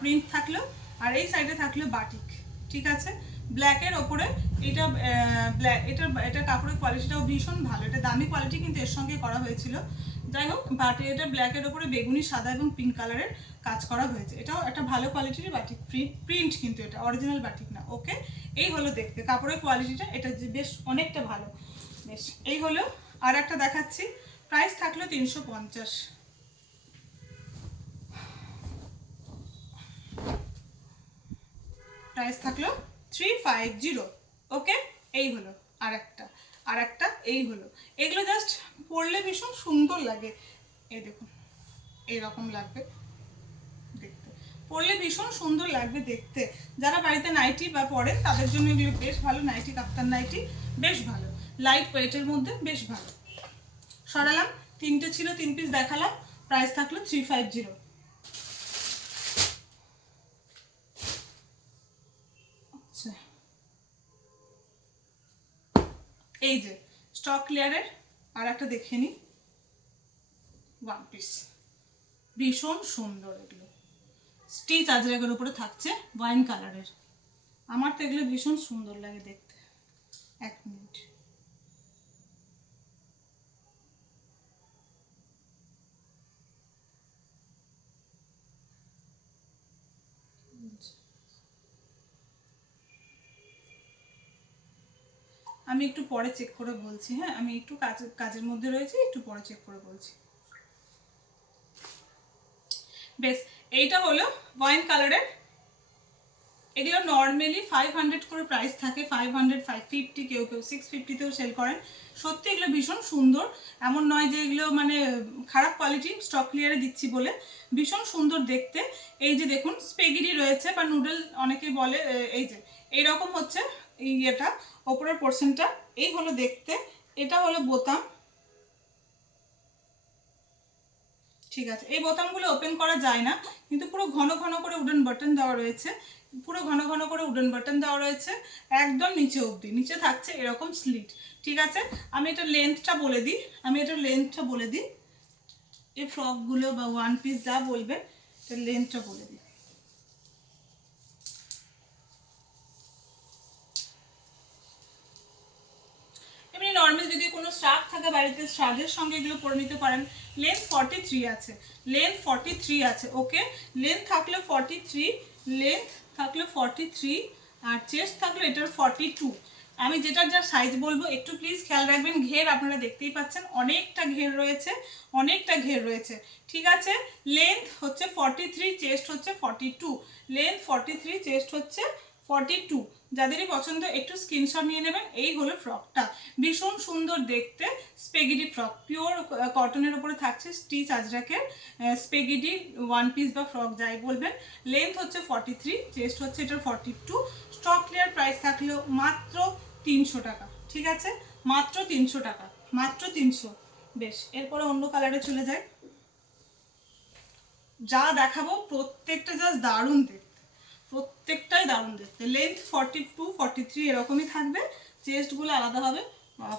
প্রিন্ট থাকলো, আর এই সাইডে থাকলো বাটিক। ঠিক আছে, ব্ল্যাকের ওপরে এটা এটা কাপড়ের কোয়ালিটিটাও ভীষণ ভালো, এটা দামি কোয়ালিটি কিন্তু এর সঙ্গে করা হয়েছিল। যাই হোক, বাট এটা ব্ল্যাকের ওপরে বেগুনি, সাদা এবং পিঙ্ক কালারের কাজ করা হয়েছে। এটাও একটা ভালো কোয়ালিটির বাটিক প্রিন্ট, কিন্তু এটা অরিজিনাল বাটিক না। ওকে, এই হলো দেখতে কাপড়ের কোয়ালিটিটা, এটা যে বেশ অনেকটা ভালো। বেশ, এই হলো আর একটা দেখাচ্ছি, প্রাইস থাকলো 350। প্রাইস থাকলো 350। ওকে, এই হলো আর একটা এই হলো। এগুলো জাস্ট পরলে ভীষণ সুন্দর লাগে, এই দেখুন এইরকম লাগবে দেখতে, পরলে ভীষণ সুন্দর লাগবে দেখতে। যারা বাড়িতে নাইটি বা পরেন তাদের জন্য এগুলো বেশ ভালো, নাইটি কাপ্তান নাইটি বেশ ভালো, লাইট ওয়েটের মধ্যে বেশ ভালো। সরালাম, তিনটে ছিল, 3 পিস দেখালাম, প্রাইস থাকলো 350। আচ্ছা, এই যে স্টক ক্লিয়ারের আর একটা দেখে নিই, ওয়ান পিস, ভীষণ সুন্দর। এগুলো স্টিচ আজরাকের উপরে থাকছে ওয়াইন কালারের, আমার তো এগুলো ভীষণ সুন্দর লাগে দেখতে। এক মিনিট, আমি একটু পরে চেক করে বলছি। হ্যাঁ, আমি একটু কাজের মধ্যে রয়েছি, একটু পরে চেক করে বলছি। বেশ, এইটা হলো ওয়াইন কালারের। এগুলো নর্মালি 500 করে প্রাইস থাকে, 500, 550, কেউ 650তেও সেল করেন। সত্যি এগুলো ভীষণ সুন্দর, এমন নয় যে এগুলো মানে খারাপ কোয়ালিটি, স্টক ক্লিয়ারে দিচ্ছি বলে। ভীষণ সুন্দর দেখতে। এই যে দেখুন, স্পেগেটি রয়েছে বা নুডল অনেকেই বলে, এই যে এইরকম হচ্ছে ইয়েটা, ওপরের পোর্শনটা এই হলো দেখতে। এটা হলো বোতাম। ঠিক আছে, এই বোতামগুলো ওপেন করা যায় না, কিন্তু পুরো ঘন ঘন করে উডেন বাটন দেওয়া রয়েছে, পুরো ঘন ঘন করে উডেন বাটন দেওয়া রয়েছে একদম নিচে অবধি। নিচে থাকছে এরকম স্লিট। ঠিক আছে, আমি এটা লেন্থটা বলে দিই, এই ফ্রকগুলো বা ওয়ান পিস যা বলবেন, এটা লেন্থটা বলে দিই। এমনি নর্মাল যদি কোনো শার্ট থাকে বাড়িতে, শার্টের সঙ্গে এগুলো পরে নিতে পারেন। লেন্থ 43 আছে, লেন্থ 43 আছে। ওকে, লেন্থ থাকলে 43, লেন্থ থাকলে 43, আর চেস্ট থাকলে এটার 42। আমি যেটার যা সাইজ বলবো একটু প্লিজ খেয়াল রাখবেন। ঘের আপনারা দেখতেই পাচ্ছেন, অনেকটা ঘের রয়েছে, ঠিক আছে। লেন্থ হচ্ছে 43, চেস্ট হচ্ছে 42, লেন্থ 43, চেস্ট হচ্ছে 42। যাদেরই পছন্দ একটু স্ক্রিনশট নিয়ে নেবেন। এই হলো ফ্রকটা, ভীষণ সুন্দর দেখতে, স্পেগেটি ফ্রক, পিওর কটনের উপরে থাকছে স্টিচ আজরাকের স্পেগেটি ওয়ান পিস বা ফ্রক যাই বলবেন। লেন্থ হচ্ছে 43, চেস্ট হচ্ছে এটার 42। স্টক ক্লিয়ার, প্রাইস থাকলেও মাত্র 300 টাকা। ঠিক আছে, মাত্র 300 টাকা, মাত্র 300। বেশ, এরপরে অন্য কালারে চলে যায়। যা দেখাবো প্রত্যেকটা জাস্ট দারুণ দেখতে, প্রত্যেকটাই দারুণ দেখতে। লেন্থ 42 43 এরকমই থাকবে, চেস্টগুলো আলাদা হবে।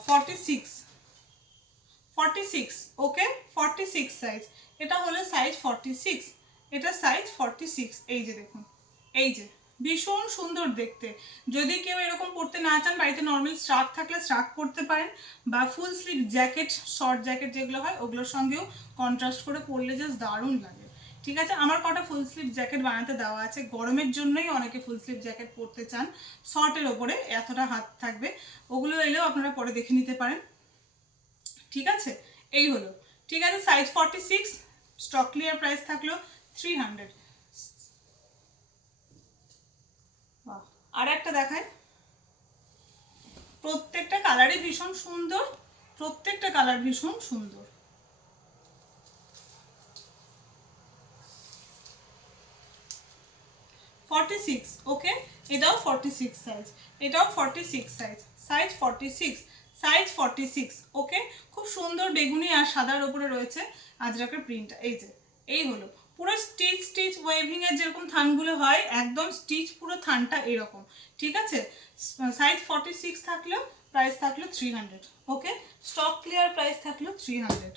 46 46 ওকে, 46 সাইজ। এটা হলো সাইজ 46, এটা সাইজ 46। এই যে দেখুন, এই যে ভীষণ সুন্দর দেখতে। যদি কেউ এরকম পরতে না চান, বাড়িতে নর্মাল স্ট্রাক থাকলে স্ট্রাক পরতে পারেন, বা full sleeve jacket, short jacket যেগুলো হয় ওগুলোর সঙ্গেও কন্ট্রাস্ট করে পরলে জাস্ট দারুণ লাগে। ঠিক আছে, আমার কটা ফুল স্লিভ জ্যাকেট বানাতে দেওয়া আছে, গরমের জন্যই অনেকে ফুল স্লিভ জ্যাকেট পরতে চান, শর্টের ওপরে এতটা হাত থাকবে, ওগুলো এলেও আপনারা পরে দেখে নিতে পারেন। ঠিক আছে, এই হলো। ঠিক আছে, সাইজ 46, স্টক ক্লিয়ার, প্রাইস থাকলো 300। আর একটা দেখায়, প্রত্যেকটা কালারই ভীষণ সুন্দর, প্রত্যেকটা কালার ভীষণ সুন্দর। ওকে, এটাও 46 সাইজ, এটাও 46 সাইজ, সাইজ 46, সাইজ 46 ওকে। খুব সুন্দর বেগুনি আর সাদার উপরে রয়েছে আজরাকের প্রিন্ট। এই যে, এই হলো পুরো স্টিচ স্টিচ ওয়েভিং এর যেরকম থানগুলো হয়, একদম স্টিচ পুরো থানটা এরকম। ঠিক আছে, সাইজ 46 থাকলেও প্রাইস থাকলো 300। ওকে, স্টক ক্লিয়ার, প্রাইস থাকলো 300।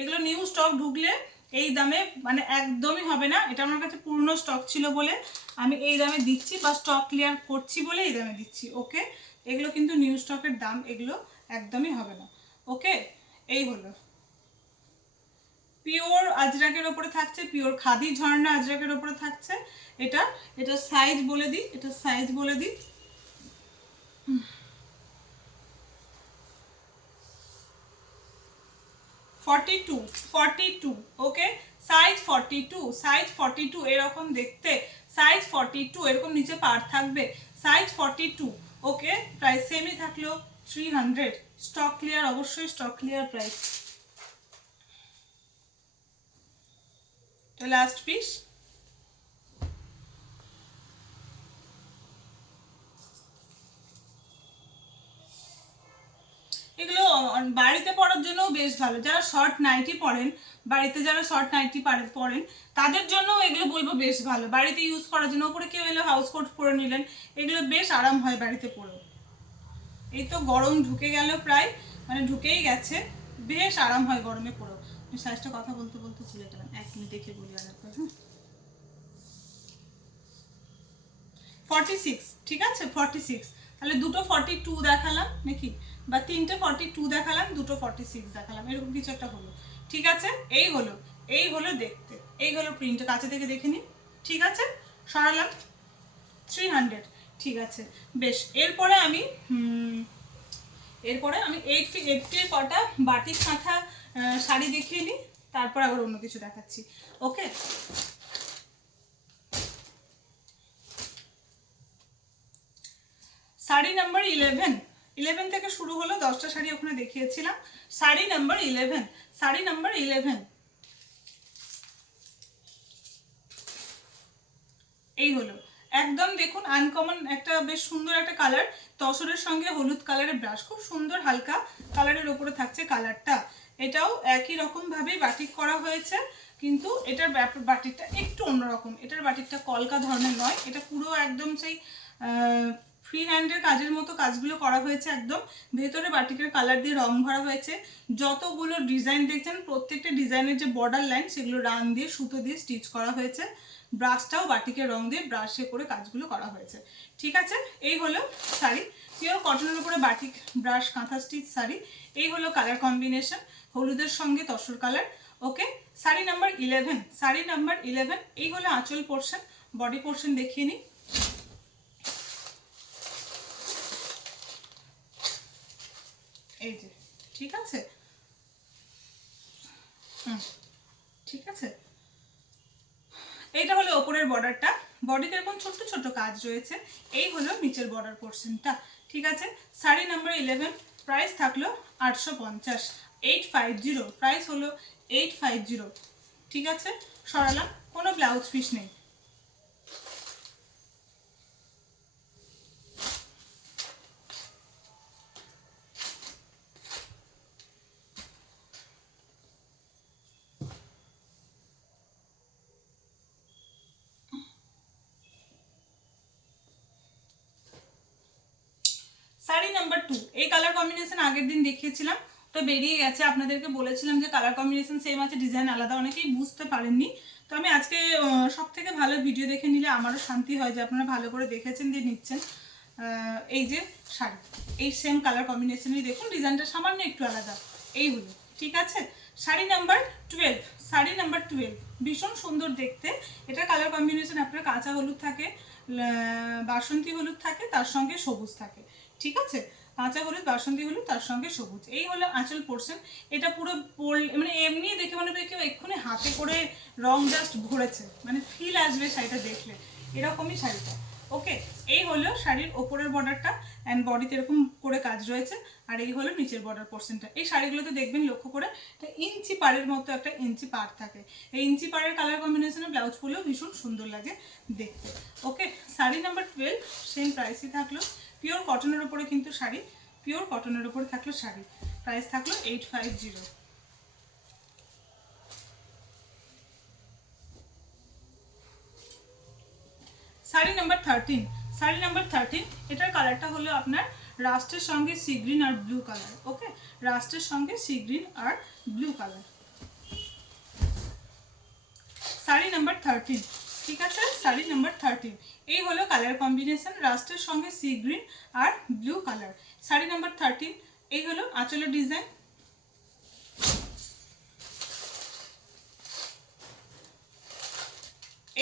এগুলো নিউ স্টক ঢুকলে এই দামে মানে একদমই হবে না। এটা আমার কাছে পুরনো স্টক ছিল বলে আমি এই দামে দিচ্ছি, বা স্টক ক্লিয়ার করছি বলে এই দামে দিচ্ছি। ওকে, এগুলো কিন্তু নিউ স্টকের দাম, এগুলো একদমই হবে না। ওকে, এই হলো পিওর আজরাকের ওপরে থাকছে, পিওর খাদি ঝর্ণা আজরাকের ওপরে থাকছে। এটা এটা সাইজ বলে দিই, এটা সাইজ বলে দিই, 42 ওকে, সাইজ 42, সাইজ 42 এরকম দেখতে, সাইজ 42 এরকম নিচে পার থাকবে, সাইজ 42 ওকে। প্রাইস সেমই থাকলো 300। স্টক ক্লিয়ার, অবশ্যই স্টক ক্লিয়ার প্রাইস। তো লাস্ট পিস, এগুলো বাড়িতে পরার জন্যও বেশ ভালো। যারা শর্ট নাইটি পরেন, বাড়িতে যারা শর্ট নাইটি পরেন তাদের জন্য এগুলো বলবো বেশ ভালো, বাড়িতে ইউজ করার জন্য। উপরে কেউ এলো হাউস কোট পরে নিলেন, এগুলো বেশ আরাম হয় বাড়িতে পরেও। এই তো গরম ঢুকে গেল প্রায়, মানে ঢুকেই গেছে, বেশ আরাম হয় গরমে পরেও। আমি সাইজটা কথা বলতে বলতে ভুলে গেলাম, এক মিনিট দেখে বলি আর একবার। 46, ঠিক আছে 46। তাহলে দুটো 42 দেখালাম নাকি, বা তিনটে 42 দেখালাম, দুটো 46 দেখালাম, এরকম কিছু একটা হলো। ঠিক আছে, এই হলো, এই হলো দেখতে, এই হলো প্রিন্ট, কাছে থেকে দেখে নিন। ঠিক আছে, সরালাম 300। ঠিক আছে, বেশ। এরপরে আমি 8 কটা বাটিক কাঁথা শাড়ি দেখিয়ে নিই, তারপর আবার অন্য কিছু দেখাচ্ছি। ওকে, শাড়ি নাম্বার 11 থেকে শুরু হলো, 10টা শাড়ি ওখানে দেখিয়েছিলাম। শাড়ি নাম্বার 11, শাড়ি নাম্বার 11, এই হলো একদম দেখুন আনকমন একটা বেশ সুন্দর একটা কালার, তসরের সঙ্গে হলুদ কালারের ব্রাশ, খুব সুন্দর হালকা কালারের উপরে থাকছে কালারটা। এটাও একই রকম ভাবে বাটিক করা হয়েছে, কিন্তু এটার বাটিকটা একটু অন্যরকম। এটার বাটিকটা কলকা ধরনের নয়, এটা পুরো একদম সেই ফ্রি হ্যান্ডের কাজের মতো কাজগুলো করা হয়েছে। একদম ভেতরে বাটিকের কালার দিয়ে রং ভরা হয়েছে। যতগুলো ডিজাইন দেখছেন প্রত্যেকটা ডিজাইনের যে বর্ডার লাইন সেগুলো রান দিয়ে সুতো দিয়ে স্টিচ করা হয়েছে। ব্রাশটাও বাটিকের রং দিয়ে ব্রাশে করে কাজগুলো করা হয়েছে। ঠিক আছে, এই হলো শাড়ি, পিওর কটনের উপরে বাটিক ব্রাশ কাঁথা স্টিচ শাড়ি। এই হলো কালার কম্বিনেশন, হলুদের সঙ্গে তসর কালার। ওকে, শাড়ি নাম্বার 11, শাড়ি নাম্বার 11। এই হলো আঁচল পোর্শন, বডি পোর্শন দেখিয়ে নিই। এই যে, ঠিক আছে, ঠিক আছে, এইটা হলো ওপরের বর্ডারটা, বডিতে এরকম ছোট্ট ছোট্ট কাজ রয়েছে। এই হলো নিচের বর্ডার পোর্শনটা। ঠিক আছে, শাড়ি নাম্বার 11, প্রাইস থাকলো 850, 850, প্রাইস হলো 850। ঠিক আছে, সরালাম, কোনো ব্লাউজ পিস নেই। 2, এই কালার কম্বিনেশন আগের দিন দেখিয়েছিলাম, তো বেরিয়ে গেছে। আপনাদেরকে বলেছিলাম যে কালার কম্বিনেশন সেম আছে, ডিজাইন আলাদা, অনেকেই বুঝতে পারেননি। তো আমি আজকে সব থেকে ভালো ভিডিও দেখে নিলে আমারও শান্তি হয় যে আপনারা ভালো করে দেখেছেন, দিয়ে নিচ্ছেন। এই যে শাড়ি, এই সেম কালার কম্বিনেশনই দেখুন, ডিজাইনটা সামান্য একটু আলাদা, এই হলো, ঠিক আছে। শাড়ি নাম্বার 12, শাড়ি নাম্বার 12 ভীষণ সুন্দর দেখতে। এটার কালার কম্বিনেশন আপনার কাঁচা হলুদ থাকে, বাসন্তী হলুদ থাকে, তার সঙ্গে সবুজ থাকে, ঠিক আছে। কাঁচা হলুদ, বাসন্তী হলুদ, তার সঙ্গে সবুজ, এই হলো আঁচল পোর্শন। এটা পুরো মানে এমনি দেখে মনে হবে কেউ এক্ষুনি হাতে করে রং জাস্ট ভরেছে, মানে ফিল আসবে শাড়িটা দেখলে, এরকমই শাড়িটা। ওকে, এই হলো শাড়ির ওপরের বর্ডারটা, অ্যান্ড বডিতে এরকম করে কাজ রয়েছে, আর এই হলো নিচের বর্ডার পোর্শনটা। এই শাড়িগুলোতে দেখবেন লক্ষ্য করে একটা ইঞ্চি পাড়ের মতো একটা ইঞ্চি পাড় থাকে। এই ইঞ্চি পাড়ের কালার কম্বিনেশনে ব্লাউজ পরলেও ভীষণ সুন্দর লাগে দেখতে। ওকে, শাড়ি নাম্বার 12 সেম প্রাইসই থাকলো, পিওর কটনের ওপরে কিন্তু শাড়ি, পিওর কটনের ওপরে থাকলো শাড়ি, প্রাইস থাকলো 850। শাড়ি নাম্বার 13, শাড়ি নাম্বার 13, এটার কালারটা হলো আপনার রাস্টের সঙ্গে সি গ্রিন আর ব্লু কালার। ওকে, রাস্টের সঙ্গে সি গ্রিন আর ব্লু কালার, শাড়ি নাম্বার 13, ঠিক আছে। শাড়ি নাম্বার 13, এই হলো কালার কম্বিনেশন, রাস্টের সঙ্গে সি গ্রিন আর ব্লু কালার, শাড়ি নাম্বার 13। এই হলো আঁচলের ডিজাইন,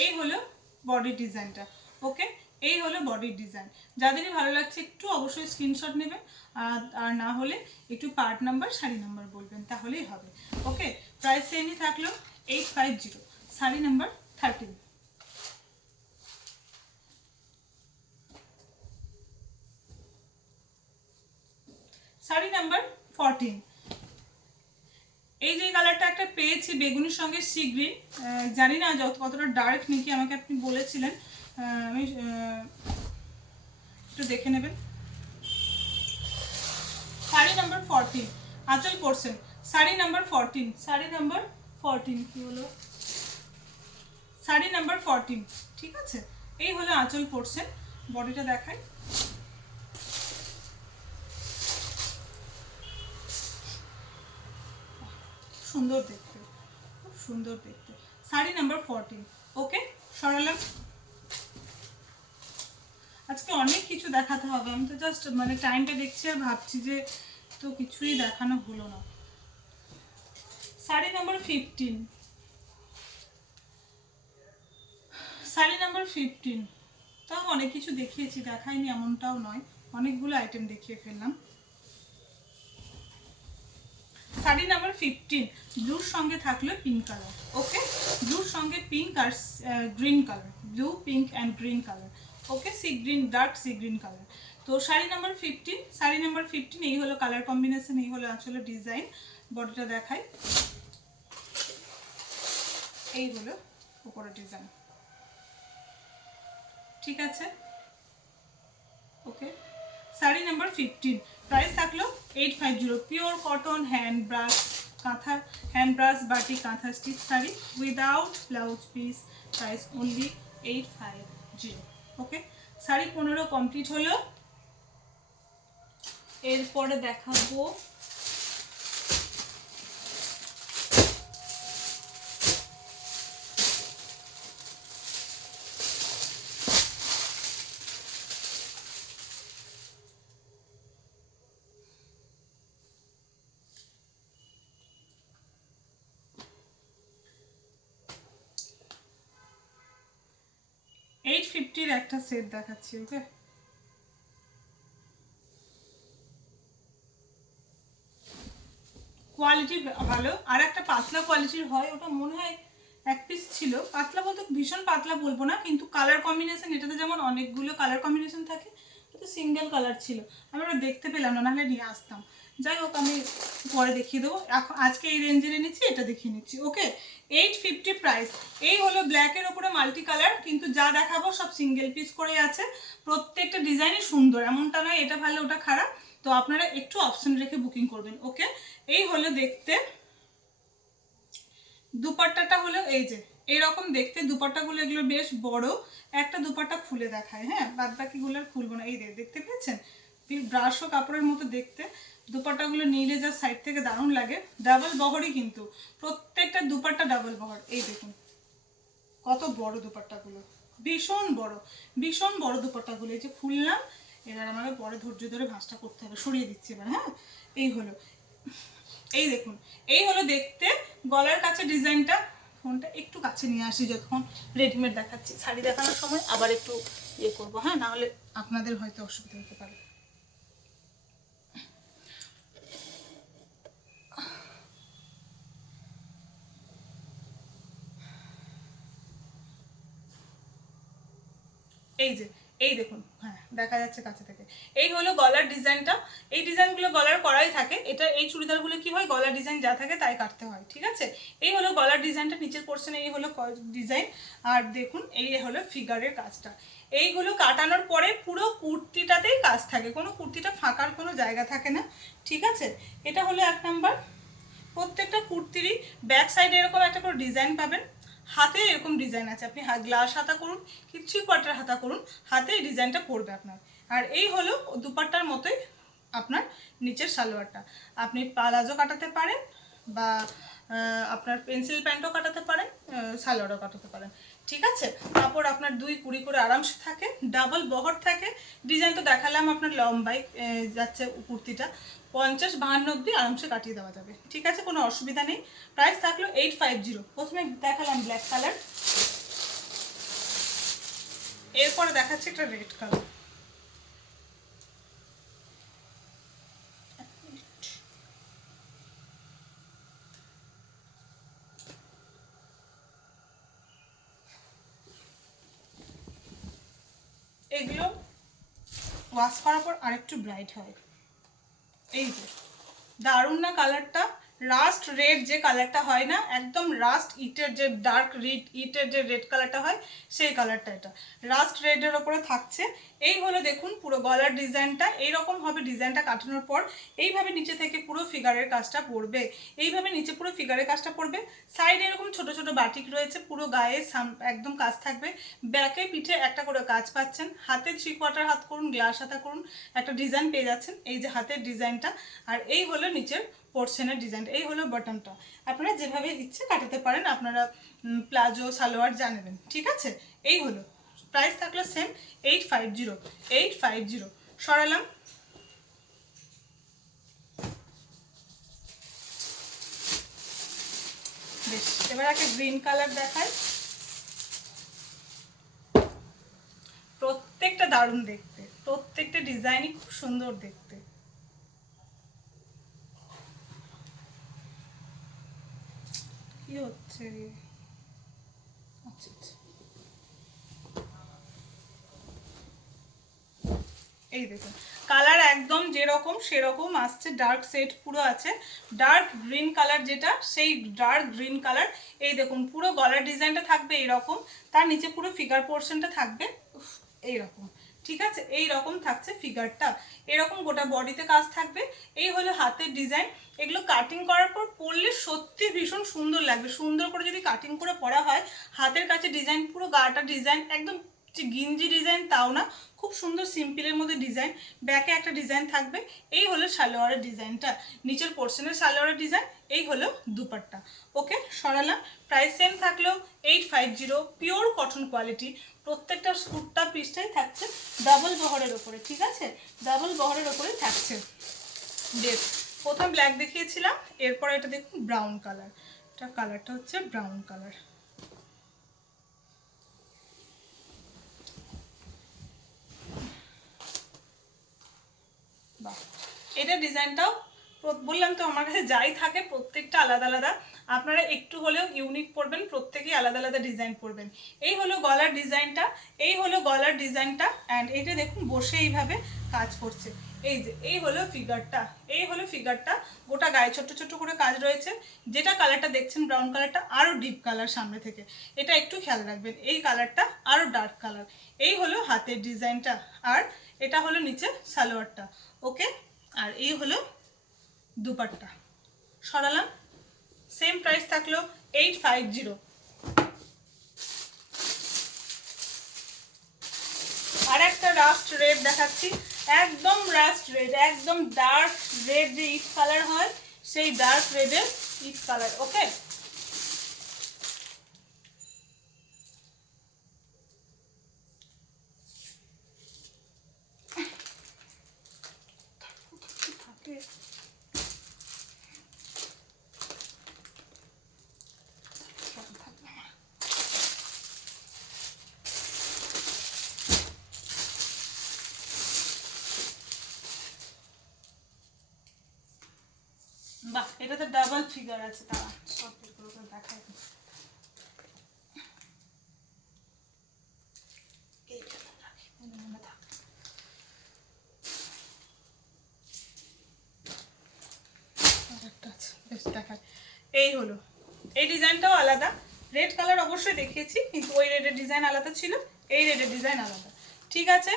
এই হলো বডি ডিজাইনটা। ওকে, এই হলো বডির ডিজাইন। যাদেরই ভালো লাগছে একটু অবশ্যই স্ক্রিনশট নেবেন, আর না হলে একটু পার্ট নাম্বার, শাড়ি নাম্বার বলবেন, তাহলেই হবে। ওকে, প্রাইস সেমই থাকলো 850, শাড়ি নাম্বার 13। শাড়ি নাম্বার 14, এই যে কালারটা একটা পেয়েছি বেগুনির সঙ্গে সি গ্রিন, জানি না কতটা ডার্ক নাকি, আমাকে আপনি বলেছিলেন, আমি একটু দেখে নেবেন। শাড়ি নাম্বার 14, আঁচল portion, sari number 14, sari number 14 কি হলো, শাড়ি নাম্বার 14, ঠিক আছে। এই হলো আঁচল পোর্শন, বডিটা দেখাই, সুন্দর দেখতে, খুব সুন্দর দেখতে, শাড়ি নাম্বার 14। ওকে, সরালাম। আজকে অনেক কিছু দেখাতে হবে, আমি তো জাস্ট মানে টাইমটা দেখছি আর ভাবছি যে তো কিছুই দেখানো হলো না। শাড়ি নাম্বার 15, শাড়ি নাম্বার 15, তাও অনেক কিছু দেখিয়েছি, দেখাইনি এমনটাও নয়, অনেকগুলো আইটেম দেখিয়ে ফেললাম। শাড়ি নাম্বার 15, ব্লুর সঙ্গে থাকলো পিঙ্ক কালার। ওকে, ব্লুর সঙ্গে পিঙ্ক আর green colour, blue, pink and green colour. Okay, sea green, dark sea green colour. তো শাড়ি নাম্বার 15, শাড়ি নাম্বার 15, এই হলো কালার কম্বিনেশন, এই হলো আসলে ডিজাইন, বডিটা দেখাই, এই হলো উপরে ডিজাইন, ঠিক আছে। ওকে, শাড়ি নাম্বার 15, প্রাইস থাকলো 850, পিওর কটন হ্যান্ড ব্রাশ কাঁথা, হ্যান্ড ব্রাশ বাটি কাঁথা stitch sari without blouse piece, price only 850। ওকে, শাড়ি 15 কমপ্লিট হলো। এরপরে দেখাবো $850 একটা সেট দেখাচ্ছি। ওকে, কোয়ালিটি ভালো, আর একটা পাতলা কোয়ালিটির হয়, ওটা মনে হয় এক পিস ছিল, পাতলা বলতে ভীষণ পাতলা বলবো না, কিন্তু কালার কম্বিনেশন এটাতে যেমন অনেকগুলো কালার কম্বিনেশন থাকে, তো সিঙ্গেল কালার ছিল, আমি ওটা দেখতে পেলাম না, নাহলে নিয়ে আসতাম। যাই হোক, আমি পরে দেখিয়ে দেবো, আজকে এই রেঞ্জের এনেছি, এটা দেখিয়ে নিচ্ছি। ওকে, 850 প্রাইস। এই হলো ব্ল্যাকের ওপরে মাল্টি কালার, কিন্তু যা দেখাবো সব সিঙ্গেল পিস করেই আছে, প্রত্যেকটা ডিজাইনই সুন্দর, এমনটা নয় এটা ভালো ওটা খারাপ, তো আপনারা একটু অপশন রেখে বুকিং করবেন। ওকে, এই হলো দেখতে, দুপাট্টাটা হলো এই যে এইরকম দেখতে, দুপাট্টাগুলো এগুলো বেশ বড়, একটা দুপাট্টা খুলে দেখায়, হ্যাঁ, বাদ বাকিগুলো আর খুলবো না, এই দেখতে পেয়েছেন, ব্রাশও কাপড়ের মতো দেখতে। দুপাট্টাগুলো নিলে যা সাইড থেকে দারুণ লাগে। ডাবল বহরই কিন্তু, প্রত্যেকটা দুপাট্টা ডাবল বহর। এই দেখুন কত বড় দুপাট্টাগুলো, ভীষণ বড়, ভীষণ বড় দুপাট্টাগুলো। এই যে খুললাম, এবার আমাকে পরে ধৈর্য ধরে ভাঁজটা করতে হবে। সরিয়ে দিচ্ছি এবার। হ্যাঁ, এই হলো, এই দেখুন, এই হলো দেখতে গলার কাছে ডিজাইনটা। ফোনটা একটু কাছে নিয়ে আসি, যতক্ষণ রেডিমেড দেখাচ্ছি। শাড়ি দেখানোর সময় আবার একটু ইয়ে করবো, হ্যাঁ, নাহলে আপনাদের হয়তো অসুবিধা হতে পারে। এই যে, এই দেখুন, হ্যাঁ দেখা যাচ্ছে কাছে থেকে। এই হলো গলার ডিজাইনটা। এই ডিজাইনগুলো গলার করাই থাকে। এটা এই চুড়িদারগুলো কি হয়, গলার ডিজাইন যা থাকে তাই কাটতে হয়, ঠিক আছে। এই হলো গলার ডিজাইনটা, নিচের পোর্শনে এই হলো ডিজাইন। আর দেখুন এই হলো ফিগারের কাজটা। এইগুলো কাটানোর পরে পুরো কুর্তিটাতেই কাজ থাকে, কোনো কুর্তিটা ফাঁকার কোনো জায়গা থাকে না, ঠিক আছে। এটা হলো 1 নাম্বার। প্রত্যেকটা কুর্তিরই ব্যাক সাইডে এরকম একটা করে ডিজাইন পাবেন। হাতে এরকম ডিজাইন আছে, আপনি গ্লাস হাতা করুন কি 3/4 হাতা করুন, হাতে এই ডিজাইনটা পড়বে আপনার। আর এই হলো দুপাট্টার মতোই আপনার নিচের সালোয়ারটা। আপনি প্লাজো কাটাতে পারেন বা আপনার পেন্সিল প্যান্টও কাটাতে পারেন, সালোয়ারও কাটাতে পারেন, ঠিক আছে। কাপড় আপনার 2-20 করে আরামসে থাকে, ডাবল বহর থাকে। ডিজাইন তো দেখালাম আপনার লম্বায় যাচ্ছে কুর্তিটা, 50-52 অবধি আরামসে কাটিয়ে দেওয়া যাবে, ঠিক আছে, কোনো অসুবিধা নেই। প্রাইস থাকলো 850। প্রথমে দেখালাম ব্ল্যাক কালার, এরপরে দেখাচ্ছি একটা রেড কালার। এগুলো ওয়াশ করার পর আরেকটু ব্রাইট হয়। এই যে দারুণ না কালারটা, রাস্ট রেড যে কালারটা হয় না, একদম রাস্ট ইটের যে ডার্ক রেড ইটের যে রেড কালারটা হয় সেই কালারটা, এটা রাস্ট রেডের ওপরে থাকছে। এই হলো দেখুন পুরো গলার ডিজাইনটা। এইরকম হবে ডিজাইনটা কাটানোর পর। এইভাবে নিচে থেকে পুরো ফিগারের কাজটা পড়বে, এইভাবে নিচে পুরো ফিগারের কাজটা পড়বে। সাইডে এরকম ছোট ছোট বাটিক রয়েছে, পুরো গায়ে একদম কাজ থাকবে। ব্যাকে পিঠে একটা করে কাজ পাচ্ছেন। হাতে 3/4 হাত করুন, গ্লাস হাতা করুন, একটা ডিজাইন পেয়ে যাচ্ছেন। এই যে হাতের ডিজাইনটা, আর এই হলো নিচের পোর্শনের ডিজাইনটা। এই হলো বটমটা, আপনারা যেভাবে ইচ্ছে কাটাতে পারেন, আপনারা প্লাজো সালোয়ার যা নেবেন, ঠিক আছে। এই হলো প্রাইস থাকলো সেম 850। 850 সরালাম। বেশ, এবার একটা গ্রিন কালার দেখায়। প্রত্যেকটা দারুণ দেখতে, প্রত্যেকটা ডিজাইনই খুব সুন্দর দেখতে। কি হচ্ছে, আচ্ছা আচ্ছা, এই দেখুন কালার একদম যেরকম সেরকম আসছে, ডার্ক সেট পুরো আছে। ডার্ক গ্রিন কালার যেটা, সেই ডার্ক গ্রিন কালার। এই দেখুন পুরো গলার ডিজাইনটা থাকবে এইরকম, তার নিচে পুরো ফিগার পোর্শনটা থাকবে এইরকম, ঠিক আছে। এই রকম থাকছে ফিগারটা, এরকম গোটা বডিতে কাজ থাকবে। এই হলো হাতের ডিজাইন। এগুলো কাটিং করার পর পরলে সত্যি ভীষণ সুন্দর লাগবে। সুন্দর করে যদি কাটিং করে পরা হয়, হাতের কাছে ডিজাইন, পুরো গাটা ডিজাইন, একদম গিঞ্জি ডিজাইন তাও না, খুব সুন্দর সিম্পলের মধ্যে ডিজাইন। ব্যাকে একটা ডিজাইন থাকবে। এই হলো সালোয়ারের ডিজাইনটা, নিচের পোর্শনের সালোয়ারের ডিজাইন। এই হলো দুপাট্টা। ওকে, সরালাম। প্রাইস সেম থাকলো 850, পিওর কটন কোয়ালিটি। প্রত্যেকটা কুর্তা পিসটাই থাকছে ডাবল বহরের ওপরে, ঠিক আছে, ডাবল বহরের ওপরে থাকছে। বেশ, প্রথম ব্ল্যাক দেখিয়েছিলাম, এরপর এটা দেখুন ব্রাউন কালার। এটা কালারটা হচ্ছে ব্রাউন কালার। বাহ, এটা ডিজাইনটাও বললাম তো আমার কাছে যাই থাকে প্রত্যেকটা আলাদা আলাদা। আপনারা একটু হলেও ইউনিক পড়বেন, প্রত্যেকেই আলাদা আলাদা ডিজাইন পড়বেন। এই হলো গলার ডিজাইনটা, এই হলো গলার ডিজাইনটা। অ্যান্ড এইটা দেখুন বসে এইভাবে কাজ করছে। এই যে এই হলো ফিগারটা, এই হলো ফিগারটা। গোটা গায়ে ছোট্ট ছোট্ট করে কাজ রয়েছে। যেটা কালারটা দেখছেন ব্রাউন কালারটা আরও ডিপ কালার সামনে থেকে, এটা একটু খেয়াল রাখবেন। এই কালারটা আরও ডার্ক কালার। এই হলো হাতের ডিজাইনটা, আর এটা হলো নিচে সালোয়ারটা। ওকে, আর এই হলো দুপাট্টা। সরালাম। সেম প্রাইস থাকলো 850। আর একটা রাস্ট রেড দেখাচ্ছি। একদম রাস্ট রেড, একদম ডার্ক রেড যে ইট কালার হয় সেই ডার্ক রেডের ইট কালার। ওকে, বাহ, এটাতে ডাবল ফিগার আছে। তারা সব দেখায় দেখায়। এই হলো, এই ডিজাইনটাও আলাদা। রেড কালার অবশ্যই দেখিয়েছি, কিন্তু ওই রেডের ডিজাইন আলাদা ছিল, এই রেডের ডিজাইন আলাদা। ঠিক আছে,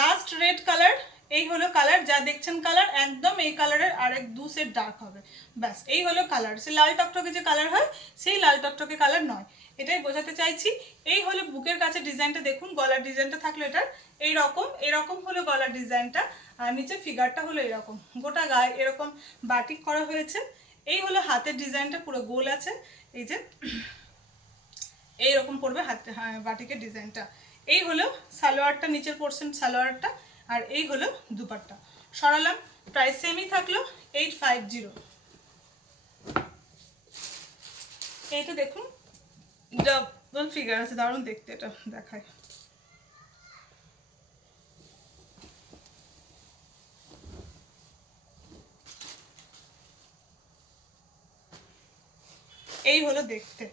রাস্ট রেড কালার, এই হলো কালার। যা দেখছেন কালার একদম এই কালারের আরেক দু সেট ডার্ক হবে, ব্যাস এই হলো কালার। সে লাল টকটকে যে কালার হয় সেই লাল টকটকে কালার নয়, এটাই বোঝাতে চাইছি। এই হলো বুকের কাছে ডিজাইনটা, দেখুন গলার ডিজাইনটা থাকলো এটার এইরকম হলো গলার ডিজাইনটা, আর নিচে ফিগারটা হলো এরকম, গোটা গায়ে এরকম বাটিক করা হয়েছে। এই হলো হাতের ডিজাইনটা, পুরো গোল আছে, এই যে এইরকম পড়বে হাতে বাটিকের ডিজাইনটা। এই হলো সালোয়ারটা, নিচের পোর্শন সালোয়ারটা, আর এই হলো দুপাট্টা। সরালাম, প্রাইস সেমই থাকলো 850। এইটা দেখুন ডাবল ফিগার আছে, দারুণ দেখতে, এটা দেখায়। এই হলো দেখতে,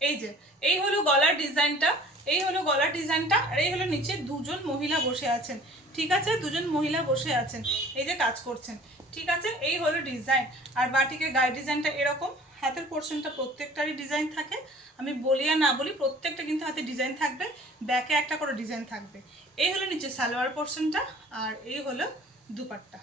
এই যে এই হলো গলার ডিজাইনটা, এই হলো গলার ডিজাইনটা, আর এই হলো নিচে দুজন মহিলা বসে আছেন। ঠিক আছে, দুজন মহিলা বসে আছেন, এই যে কাজ করছেন। ঠিক আছে, এই হলো ডিজাইন। আর বাটিকের গায়ে ডিজাইনটা এরকম, হাতের পোর্শনটা প্রত্যেকটারই ডিজাইন থাকে, আমি বলি আর না বলি প্রত্যেকটা কিন্তু হাতে ডিজাইন থাকবে, ব্যাকে একটা করে ডিজাইন থাকবে। এই হলো নিচে সালোয়ার পোর্শনটা, আর এই হলো দুপাট্টা।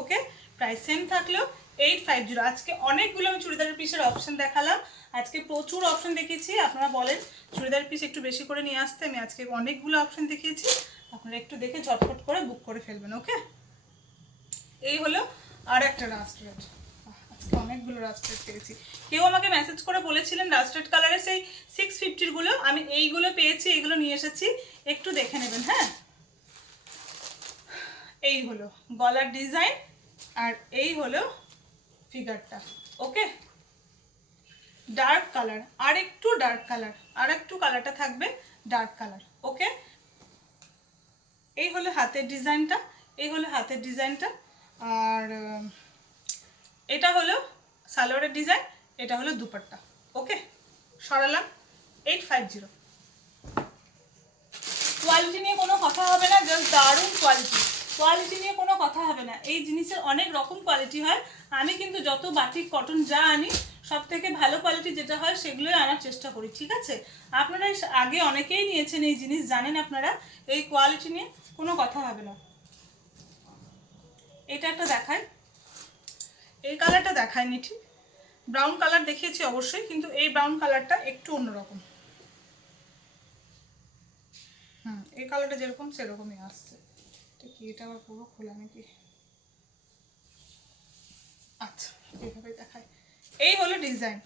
ওকে, প্রাইস সেম থাকলো 850। আজকে অনেকগুলো আমি চুড়িদারের পিসের অপশন দেখালাম, আজকে প্রচুর অপশন দেখিয়েছি। আপনারা বলেন চুড়িদার পিস একটু বেশি করে নিয়ে আসতে, আমি আজকে অনেকগুলো অপশন দেখিয়েছি, আপনারা একটু দেখে ঝটফট করে বুক করে ফেলবেন। ওকে, এই হলো আর একটা রাস্ট রেড, আজকে অনেকগুলো রাস্ট রেড পেয়েছি। কেউ আমাকে মেসেজ করে বলেছিলেন রাস্ট রেড কালারের সেই 650 গুলো, আমি এইগুলো পেয়েছি, এইগুলো নিয়ে এসেছি, একটু দেখে নেবেন। হ্যাঁ, এই হলো গলার ডিজাইন, আর এই হলো ফিগারটা। ওকে, ডার্ক কালার, আর একটু ডার্ক কালার, আর একটু কালারটা থাকবে ডার্ক কালার। ওকে, এই হলো হাতের ডিজাইনটা, এই হলো হাতের ডিজাইনটা, আর এটা হলো সালোয়ারের ডিজাইন, এটা হলো দুপাট্টা। ওকে, সরালাম 850। কোয়ালিটি নিয়ে কোনো কথা হবে না, জাস্ট দারুণ কোয়ালিটি, কোয়ালিটি নিয়ে কোনো কথা হবে না। এই জিনিসের অনেক রকম কোয়ালিটি হয়, আমি কিন্তু যত বাটিক কটন যা আনি সব থেকে ভালো কোয়ালিটি যেটা হয় সেগুলোই আনার চেষ্টা করি। ঠিক আছে, আপনারা আগে অনেকেই নিয়েছেন এই জিনিস, জানেন আপনারা, এই কোয়ালিটি নিয়ে কোনো কথা হবে না। এটা একটা দেখায়, এই কালারটা দেখায়নি, ঠিক ব্রাউন কালার দেখিয়েছি অবশ্যই, কিন্তু এই ব্রাউন কালারটা একটু অন্যরকম। এই কালারটা যেরকম সেরকমই আসছে। কি এটা আবার পুরো খোলা নাকি? আচ্ছা, এইভাবে দেখায়। এই হলো ডিজাইন,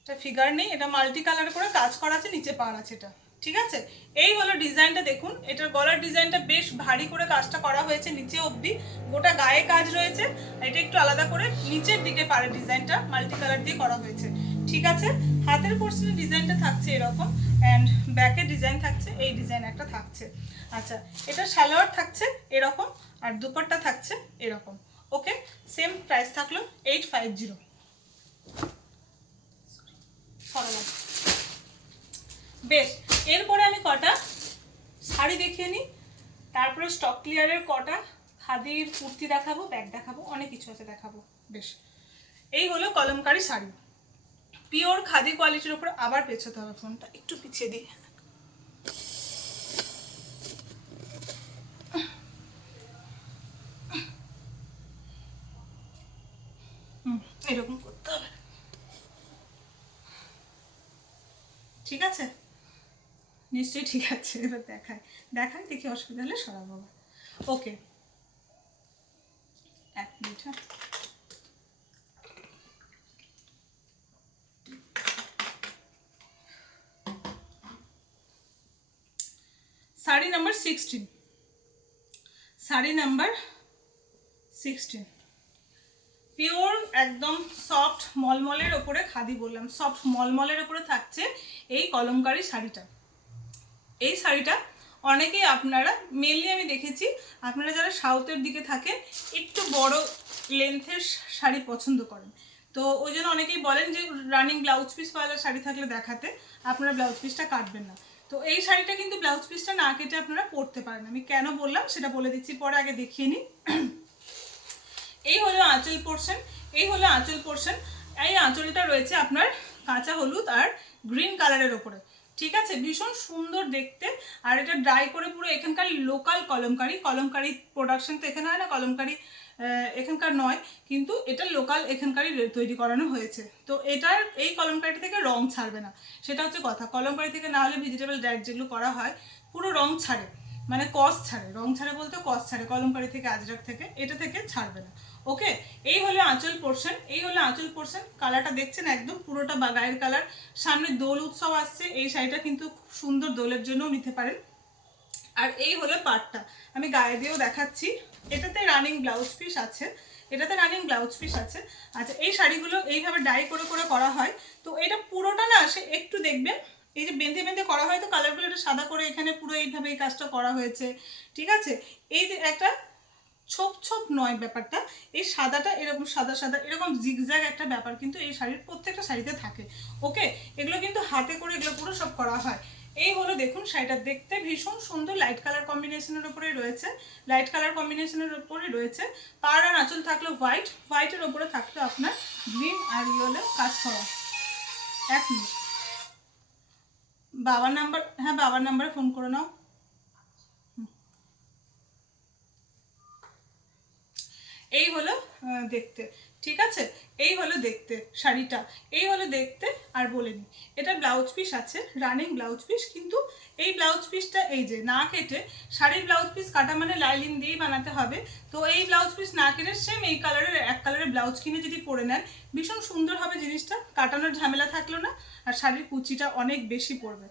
এটা ফিগার নেই, এটা মাল্টি কালার করে কাজ করা আছে, নিচে পাড় আছে এটা। ঠিক আছে, এই হলো ডিজাইনটা, দেখুন এটার গলার ডিজাইনটা বেশ ভারী করে কাজটা করা হয়েছে, নিচে অবধি গোটা গায়ে কাজ রয়েছে, এটা একটু আলাদা করে নিচের দিকে পাড়ের ডিজাইনটা মাল্টি কালার দিয়ে করা হয়েছে। ঠিক আছে, হাতের পোর্শনের ডিজাইনটা থাকছে এরকম, অ্যান্ড ব্যাকের ডিজাইন থাকছে এই ডিজাইন একটা থাকছে। আচ্ছা, এটা সালোয়ার থাকছে এরকম, আর দুপাট্টা থাকছে এরকম। ওকে, সেম প্রাইস থাকলো 850। বেশ, এরপরে আমি কটা শাড়ি দেখিয়ে নিই, তারপরে স্টক ক্লিয়ারের কটা খাদির কুর্তি দেখাবো, ব্যাগ দেখাবো, অনেক কিছু আছে দেখাবো। বেশ, এই হলো কলমকারি শাড়ি, পিওর খাদি কোয়ালিটির উপর। আবার পেছোতে হবে, ফোনটা একটু পিছিয়ে দিই। এরকম করতে হবে, ঠিক আছে, নিশ্চয়ই ঠিক আছে। এবার দেখায় দেখি, অসুবিধা হলে সরাবো। ওকে, হ্যাঁ, sari number 16, sari number 16, pure একদম সফট মলমলের ওপরে, খাদি বললাম, সফট মলমলের ওপরে থাকছে এই কলমকারি শাড়িটা। এই শাড়িটা অনেকেই আপনারা মেনলি আমি দেখেছি আপনারা যারা সাউথের দিকে থাকেন একটু বড় লেন্থের শাড়ি পছন্দ করেন, তো ওই জন্য অনেকেই বলেন যে রানিং ব্লাউজ পিস পাওয়া শাড়ি থাকলে দেখাতে, আপনারা ব্লাউজ পিসটা কাটবেন না। তো এই শাড়িটা কিন্তু ব্লাউজ পিসটা না কেটে আপনারা পরতে পারেন। আমি কেন বললাম সেটা বলে দিচ্ছি, পরে আগে দেখিয়ে নিই। এই হলো আঁচল পোর্শন, এই হলো আঁচল পোর্শন। এই আঁচলটা রয়েছে আপনার কাঁচা হলুদ আর গ্রিন কালারের ওপরে, ঠিক আছে, ভীষণ সুন্দর দেখতে। আর এটা ড্রাই করে পুরো এখানকার লোকাল কলমকারি প্রোডাকশন তো এখানে হয় না, কলমকারি এখানকার নয়, কিন্তু এটা লোকাল এখানকারই তৈরি করানো হয়েছে। তো এটার এই কলমকারি থেকে রং ছাড়বে না, সেটা হচ্ছে কথা। কলমকারি থেকে না হলে ভেজিটেবল ডায়েট যেগুলো করা হয় পুরো রং ছাড়ে, মানে কস ছাড়ে, রং ছাড়ে বলতে কস ছাড়ে, কলমকারি থেকে আজরাক থেকে এটা থেকে ছাড়বে না। ওকে, এই হলো আঁচল পোর্শন, এই হলো আঁচল পোর্শন। কালারটা দেখছেন একদম পুরোটা বা গায়ের কালার। সামনে দোল উৎসব আসছে, এই শাড়িটা কিন্তু খুব সুন্দর দোলের জন্যও নিতে পারেন। আর এই হলো পাটটা, আমি গায়ে দিয়েও দেখাচ্ছি। এটাতে রানিং ব্লাউজ পিস আছে, এটাতে রানিং ব্লাউজ পিস আছে। আচ্ছা, এই শাড়িগুলো এইভাবে ডাই করে করে করা হয়, তো এটা পুরোটা না সে একটু দেখবেন এই যে বেঁধে বেঁধে করা হয়, তো কালারগুলো একটু সাদা করে এখানে পুরো এইভাবে এই কাজটা করা হয়েছে, ঠিক আছে। এই যে একটা ছোপ ছোপ নয় ব্যাপারটা, এই সাদাটা এরকম সাদা সাদা এরকম জিগজ্যাগ একটা ব্যাপার কিন্তু এই শাড়ির প্রত্যেকটা শাড়িতে থাকে। ওকে, এগুলো কিন্তু হাতে করে এগুলো পুরো সব করা হয়। এই হলো দেখুন শাড়িটা দেখতে ভীষণ সুন্দর, লাইট কালার কম্বিনেশনের উপরে রয়েছে, লাইট কালার কম্বিনেশনের উপরে রয়েছে। পাড় আর আঁচল থাকলো হোয়াইট, হোয়াইটের ওপরে থাকলো আপনার গ্রিন আর ইয়েলো কাজ করা। এক মিনিট, বাবার নাম্বার, হ্যাঁ বাবার নাম্বারে ফোন করে নাও। এই হলো দেখতে, ঠিক আছে, এই হলো দেখতে শাড়িটা, এই হলো দেখতে। আর বলে নিই এটা ব্লাউজ পিস আছে, রানিং ব্লাউজ পিস, কিন্তু এই ব্লাউজ পিসটা এই যে না কেটে, শাড়ির ব্লাউজ পিস কাটা মানে লাইলিন দিয়েই বানাতে হবে। তো এই ব্লাউজ পিস না কেটে সেম এই কালারের এক কালারের ব্লাউজ কিনে যদি পরে নেন ভীষণ সুন্দর হবে জিনিসটা, কাটানোর ঝামেলা থাকলো না, আর শাড়ির কুচিটা অনেক বেশি পড়বে।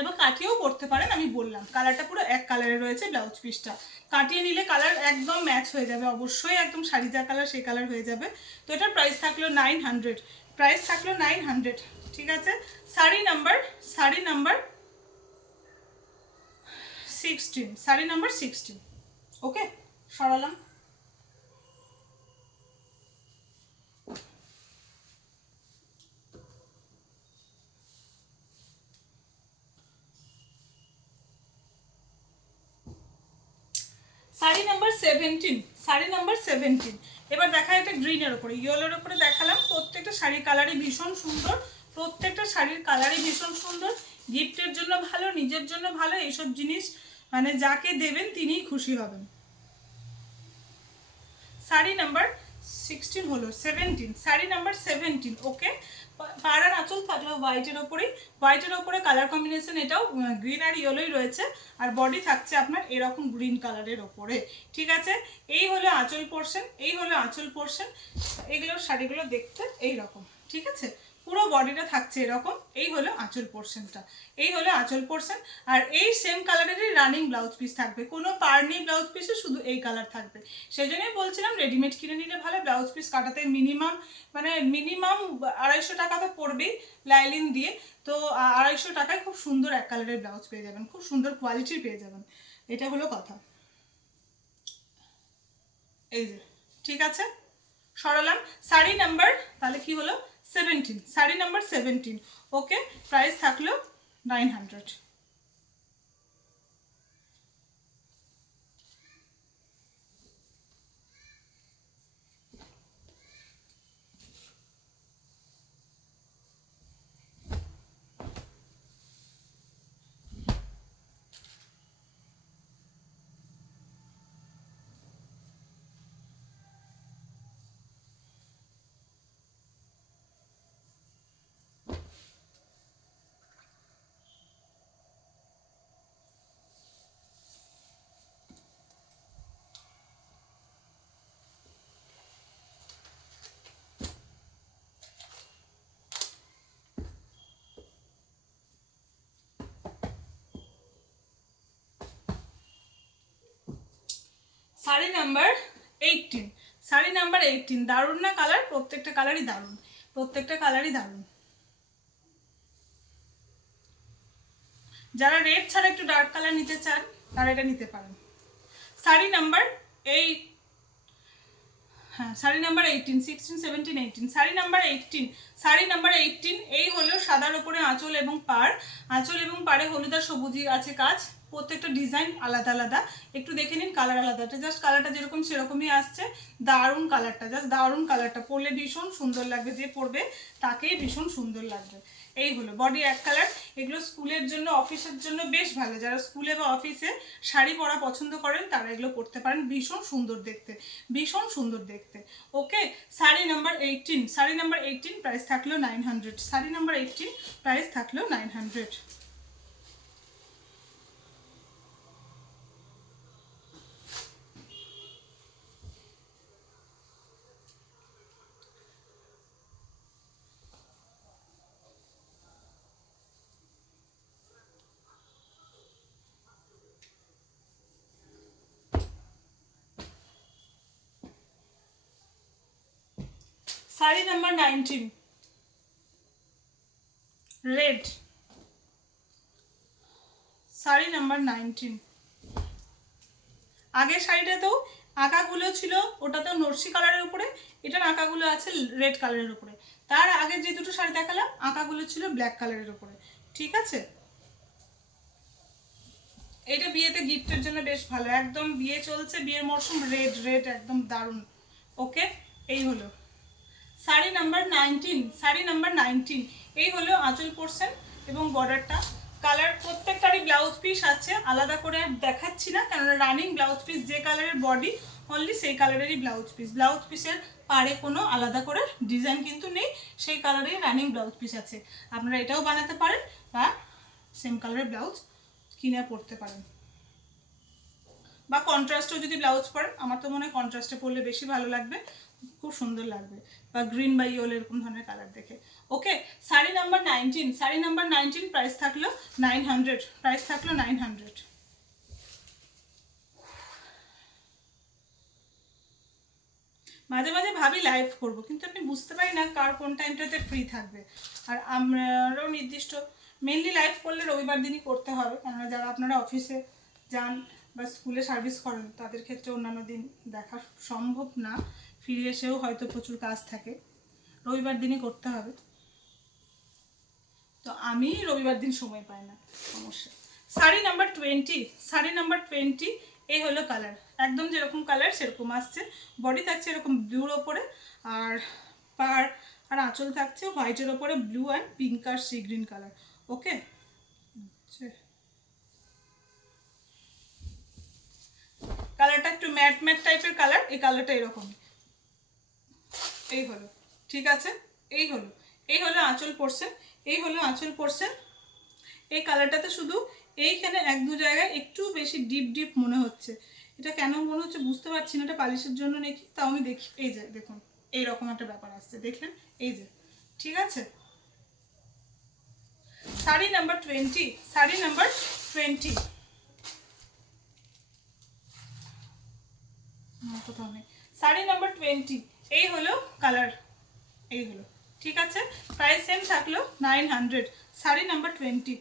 এবার কাটিয়েও পরতে পারেন, আমি বললাম কালারটা পুরো এক কালারে রয়েছে ব্লাউজ পিসটা, কাটিয়ে নিলে কালার একদম ম্যাচ হয়ে যাবে, অবশ্যই একদম শাড়ি যা কালার সেই কালার হয়ে যাবে। তো এটার প্রাইস থাকলো 900, প্রাইস থাকলো 900, ঠিক আছে। Sari number 16, sari number 16। Okay, সরালাম। Sari number 17, sari number 17। এবার দেখা একটা গ্রিনের ওপরে, ইয়েলোর ওপরে দেখালাম। প্রত্যেকটা শাড়ির কালারই ভীষণ সুন্দর, প্রত্যেকটা শাড়ির কালারই ভীষণ সুন্দর, গিফটের জন্য ভালো, নিজের জন্য ভালো, এইসব জিনিস মানে যাকে দেবেন তিনিই খুশি হবেন। শাড়ি নাম্বার 16 হলো 17, শাড়ি নাম্বার 17। ওকে, পাড়ার আঁচল থাকলো হোয়াইটের ওপরেই, হোয়াইটের ওপরে কালার কম্বিনেশন এটাও গ্রিন আর ইয়েলোই রয়েছে, আর বডি থাকছে আপনার এরকম গ্রিন কালারের ওপরে, ঠিক আছে। এই হলো আঁচল পোর্শন, এই হলো আঁচল পোর্শন। এগুলোর শাড়িগুলো দেখতে এইরকম, ঠিক আছে, পুরো বডিটা থাকছে এরকম। এই হলো আঁচল পোর্শনটা, এই হলো আঁচল পোর্শন। আর এই সেম কালারেরই রানিং ব্লাউজ পিস থাকবে, কোনো পার নেই ব্লাউজ পিসে, শুধু এই কালার থাকবে। সেই জন্যই বলছিলাম রেডিমেড কিনে নিলে ভালো, ব্লাউজ পিস কাটাতে মিনিমাম 250 টাকা তো পড়বেই লাইলিন দিয়ে। তো 250 টাকায় খুব সুন্দর এক কালারের ব্লাউজ পেয়ে যাবেন, খুব সুন্দর কোয়ালিটির পেয়ে যাবেন, এটা হলো কথা। এই যে, ঠিক আছে, সরালাম। শাড়ি নাম্বার তাহলে কি হলো 17, শাড়ি নাম্বার 17। ওকে, প্রাইস থাকলো 900। Number 18, sari number 18। দারুণ না কালার? প্রত্যেকটা কালারই দারুণ, প্রত্যেকটা কালারই দারুণ। যারা রেড ছাড়া একটু ডার্ক কালার নিতে চান তারা এটা নিতে পারেন। শাড়ি নাম্বার 8, হ্যাঁ sari number 18, 16, 17, 18, sari number 18, sari number 18। এই হলো সাদার উপরে আঁচল এবং পাড়, আঁচল এবং পাড়ে হলুদ আর সবুজি আছে কাজ, প্রত্যেকটা ডিজাইন আলাদা আলাদা, একটু দেখে নিন কালার আলাদা, জাস্ট কালারটা যেরকম সেরকমই আসছে। দারুণ কালারটা, জাস্ট দারুণ কালারটা, পরলে ভীষণ সুন্দর লাগবে, যে পরবে তাকেই ভীষণ সুন্দর লাগবে। এই হলো বডি এক কালার। এগুলো স্কুলের জন্য, অফিসের জন্য বেশ ভালো, যারা স্কুলে বা অফিসে শাড়ি পরা পছন্দ করেন তারা এগুলো পরতে পারেন, ভীষণ সুন্দর দেখতে, ভীষণ সুন্দর দেখতে। Okay, sari number 18, sari number 18 price থাকলো 900, শাড়ি নাম্বার 18 প্রাইস থাকলো 900। Sari number 19, red, sari number 19। আগের শাড়িটাতেও আঁকাগুলো ছিল, ওটাতেও নরসি কালারের উপরে, এটার আঁকাগুলো আছে রেড কালারের উপরে। তার আগে যে দুটো শাড়ি দেখালাম আঁকাগুলো ছিল ব্ল্যাক কালারের উপরে, ঠিক আছে। এটা বিয়েতে গিফটের জন্য বেশ ভালো, একদম বিয়ে চলছে, বিয়ের মরশুম, রেড রেড একদম দারুণ। ওকে, এই হলো শাড়ি নাম্বার 19, শাড়ি নাম্বার 19। এই হলো আঁচল পোর্শন এবং বর্ডারটা। কালার প্রত্যেকটারই ব্লাউজ পিস আছে, আলাদা করে আর দেখাচ্ছি না, কেননা রানিং ব্লাউজ পিস, যে কালারের বডি অনলি সেই কালারেরই ব্লাউজ পিস। ব্লাউজ পিসের পাড়ে কোনো আলাদা করে ডিজাইন কিন্তু নেই, সেই কালারেরই রানিং ব্লাউজ পিস আছে। আপনারা এটাও বানাতে পারেন বা সেম কালারের ব্লাউজ কিনে পরতে পারেন, বা কন্ট্রাস্টেও যদি ব্লাউজ পরেন, আমার তো মনে হয় কন্ট্রাস্টে পরলে বেশি ভালো লাগবে, খুব সুন্দর লাগবে, বা গ্রিন বা ইয়েলো এরকম ধরনের কালার দেখে। Okay, sari number 19, sari number 19 price থাকলো 900, প্রাইস থাকলো 900। মাঝে মাঝে ভাবি লাইভ করব, কিন্তু আমি বুঝতে পারি না কার কোন টাইমটাতে ফ্রি থাকবে। আর আমরাও নির্দিষ্ট মেনলি লাইভ করলে রবিবার দিনই করতে হবে, কেননা যারা আপনারা অফিসে যান বা স্কুলে সার্ভিস করেন তাদের ক্ষেত্রে অন্যান্য দিন দেখা সম্ভব না, ফিরে এসেও হয়তো প্রচুর কাজ থাকে, রবিবার দিনই করতে হবে। তো আমি রবিবার দিন সময় পাই না, সমস্যা। Sari number 20, sari number 20। এই হলো কালার, একদম যেরকম কালার সেরকম আসছে। বডি থাকছে এরকম ব্লুর ওপরে, আর পাড় আর আঁচল থাকছে হোয়াইটের ওপরে ব্লু অ্যান্ড পিঙ্ক আর সি গ্রিন কালার। ওকে, কালারটা একটু ম্যাট ম্যাট টাইপের কালার, এই কালারটা এরকম। এই হলো, ঠিক আছে, এই হলো, এই হলো আঁচল পোর্শন, এই হলো আঁচল পোর্শন। এই কালারটাতে শুধু এইখানে এক দু জায়গায় একটু বেশি ডিপ ডিপ মনে হচ্ছে, এটা কেন মনে হচ্ছে বুঝতে পারছি না, এটা পালিশের জন্য নাকি, তাও আমি দেখি। এই যে দেখুন, এইরকম একটা ব্যাপার আসছে, দেখলেন, এই যে, ঠিক আছে। Sari number 20, sari number 20। কোথাও নেই, শাড়ি নাম্বার 20। এই হলো কালার, এই হলো, ঠিক আছে। প্রাইস সেম থাকলো 900, শাড়ি নাম্বার 20।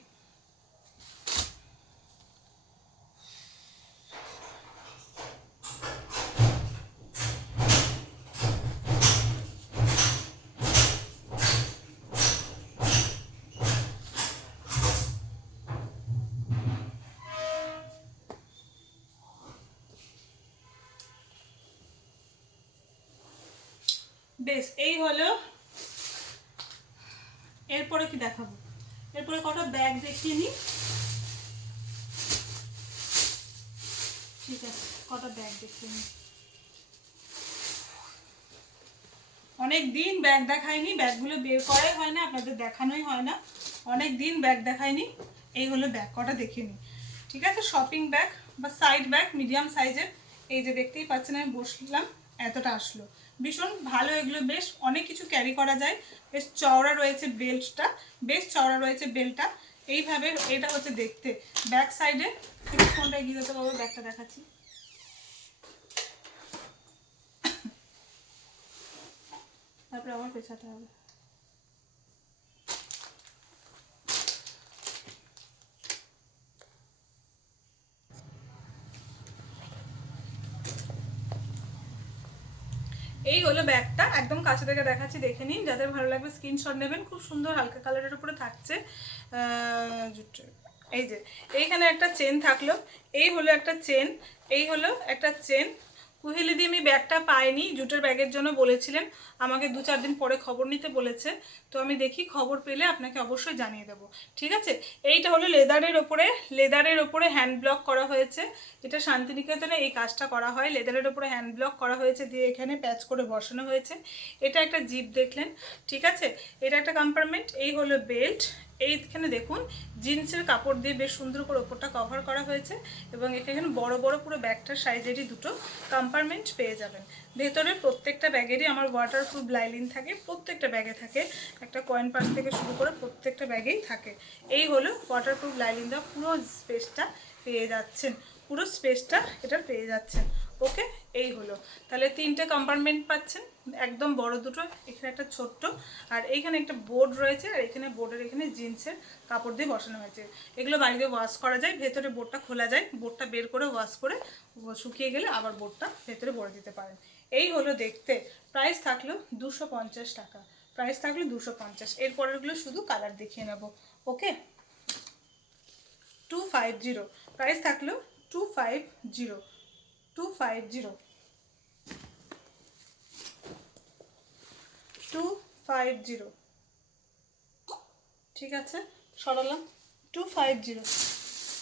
বেশ, এই হলো। এরপরে কি দেখাবো, এরপরে কটা ব্যাগ দেখিয়ে নিই, ঠিক আছে, কটা ব্যাগ দেখিয়ে নিই। অনেক দিন ব্যাগ দেখাইনি, ব্যাগগুলো বের করাই হয় না, আপনাদের দেখানোই হয় না, অনেক দিন ব্যাগ দেখাইনি। এই হলো ব্যাগ, কটা দেখে নিই, ঠিক আছে। শপিং ব্যাগ বা সাইড ব্যাগ মিডিয়াম সাইজের, এই যে দেখতেই পাচ্ছেন আমি বসলাম, এতটা আসলো, ভীষণ ভালো এগুলো, বেশ অনেক কিছু ক্যারি করা যায়, বেশ চওড়া রয়েছে বেল্টটা, বেশ চওড়া রয়েছে বেল্টটা, এইভাবে এটা হচ্ছে দেখতে। ব্যাক সাইডে ফোনটা এগিয়ে যেতে পারবো, ব্যাগটা দেখাচ্ছি, তারপরে আবার পেছাতে হবে। এই হলো ব্যাগটা, একদম কাছে থেকে দেখাচ্ছি, দেখে নিন। যাদের ভালো লাগবে স্ক্রিনশট নেবেন। খুব সুন্দর হালকা কালারের উপরে থাকছে। এই যে এইখানে একটা চেন থাকলো, এই হলো একটা চেন, এই হলো একটা চেন। কুহেলিদি আমি ব্যাগটা পাইনি, জুটের ব্যাগের জন্য বলেছিলেন, আমাকে 2-4 দিন পরে খবর নিতে বলেছে। তো আমি দেখি, খবর পেলে আপনাকে অবশ্যই জানিয়ে দেবো, ঠিক আছে। এইটা হলো লেদারের ওপরে হ্যান্ড ব্লক করা হয়েছে। এটা শান্তিনিকেতনে এই কাজটা করা হয়, লেদারের ওপরে হ্যান্ড ব্লক করা হয়েছে, দিয়ে এখানে প্যাচ করে বসানো হয়েছে। এটা একটা জিপ দেখলেন, ঠিক আছে। এটা একটা কম্পার্টমেন্ট। এই হলো বেল্ট। এইখানে দেখুন জিন্সের কাপড় দিয়ে বেশ সুন্দর করে ওপরটা কভার করা হয়েছে, এবং এখানে বড় বড় পুরো ব্যাগটার সাইজেরই দুটো কম্পার্টমেন্ট পেয়ে যাবেন। ভেতরে প্রত্যেকটা ব্যাগেরই আমার ওয়াটারপ্রুফ লাইলিন থাকে, প্রত্যেকটা ব্যাগে থাকে, একটা কয়েন পার্স থেকে শুরু করে প্রত্যেকটা ব্যাগেই থাকে। এই হলো ওয়াটারপ্রুফ লাইলিন দেওয়া পুরো স্পেসটা পেয়ে যাচ্ছেন, পুরো স্পেসটা এটা পেয়ে যাচ্ছেন। ওকে, এই হলো তাহলে 3টে কম্পার্টমেন্ট পাচ্ছেন, একদম বড় দুটো, এখানে একটা ছোট্ট, আর এইখানে একটা বোর্ড রয়েছে, আর এখানে বোর্ডের এখানে জিন্সের কাপড় দিয়ে বসানো হয়েছে। এগুলো বাড়িতে ওয়াশ করা যায়, ভেতরে বোর্ডটা খোলা যায়, বোর্ডটা বের করে ওয়াশ করে শুকিয়ে গেলে আবার বোর্ডটা ভেতরে ভরে দিতে পারেন। এই হলো দেখতে। প্রাইস থাকলো 250 টাকা, প্রাইস থাকলো 250। এরপরেরগুলো শুধু কালার দেখিয়ে নেব। ওকে, 250, প্রাইস থাকলো 250, 250, 250, ঠিক আছে, সরালাম। 250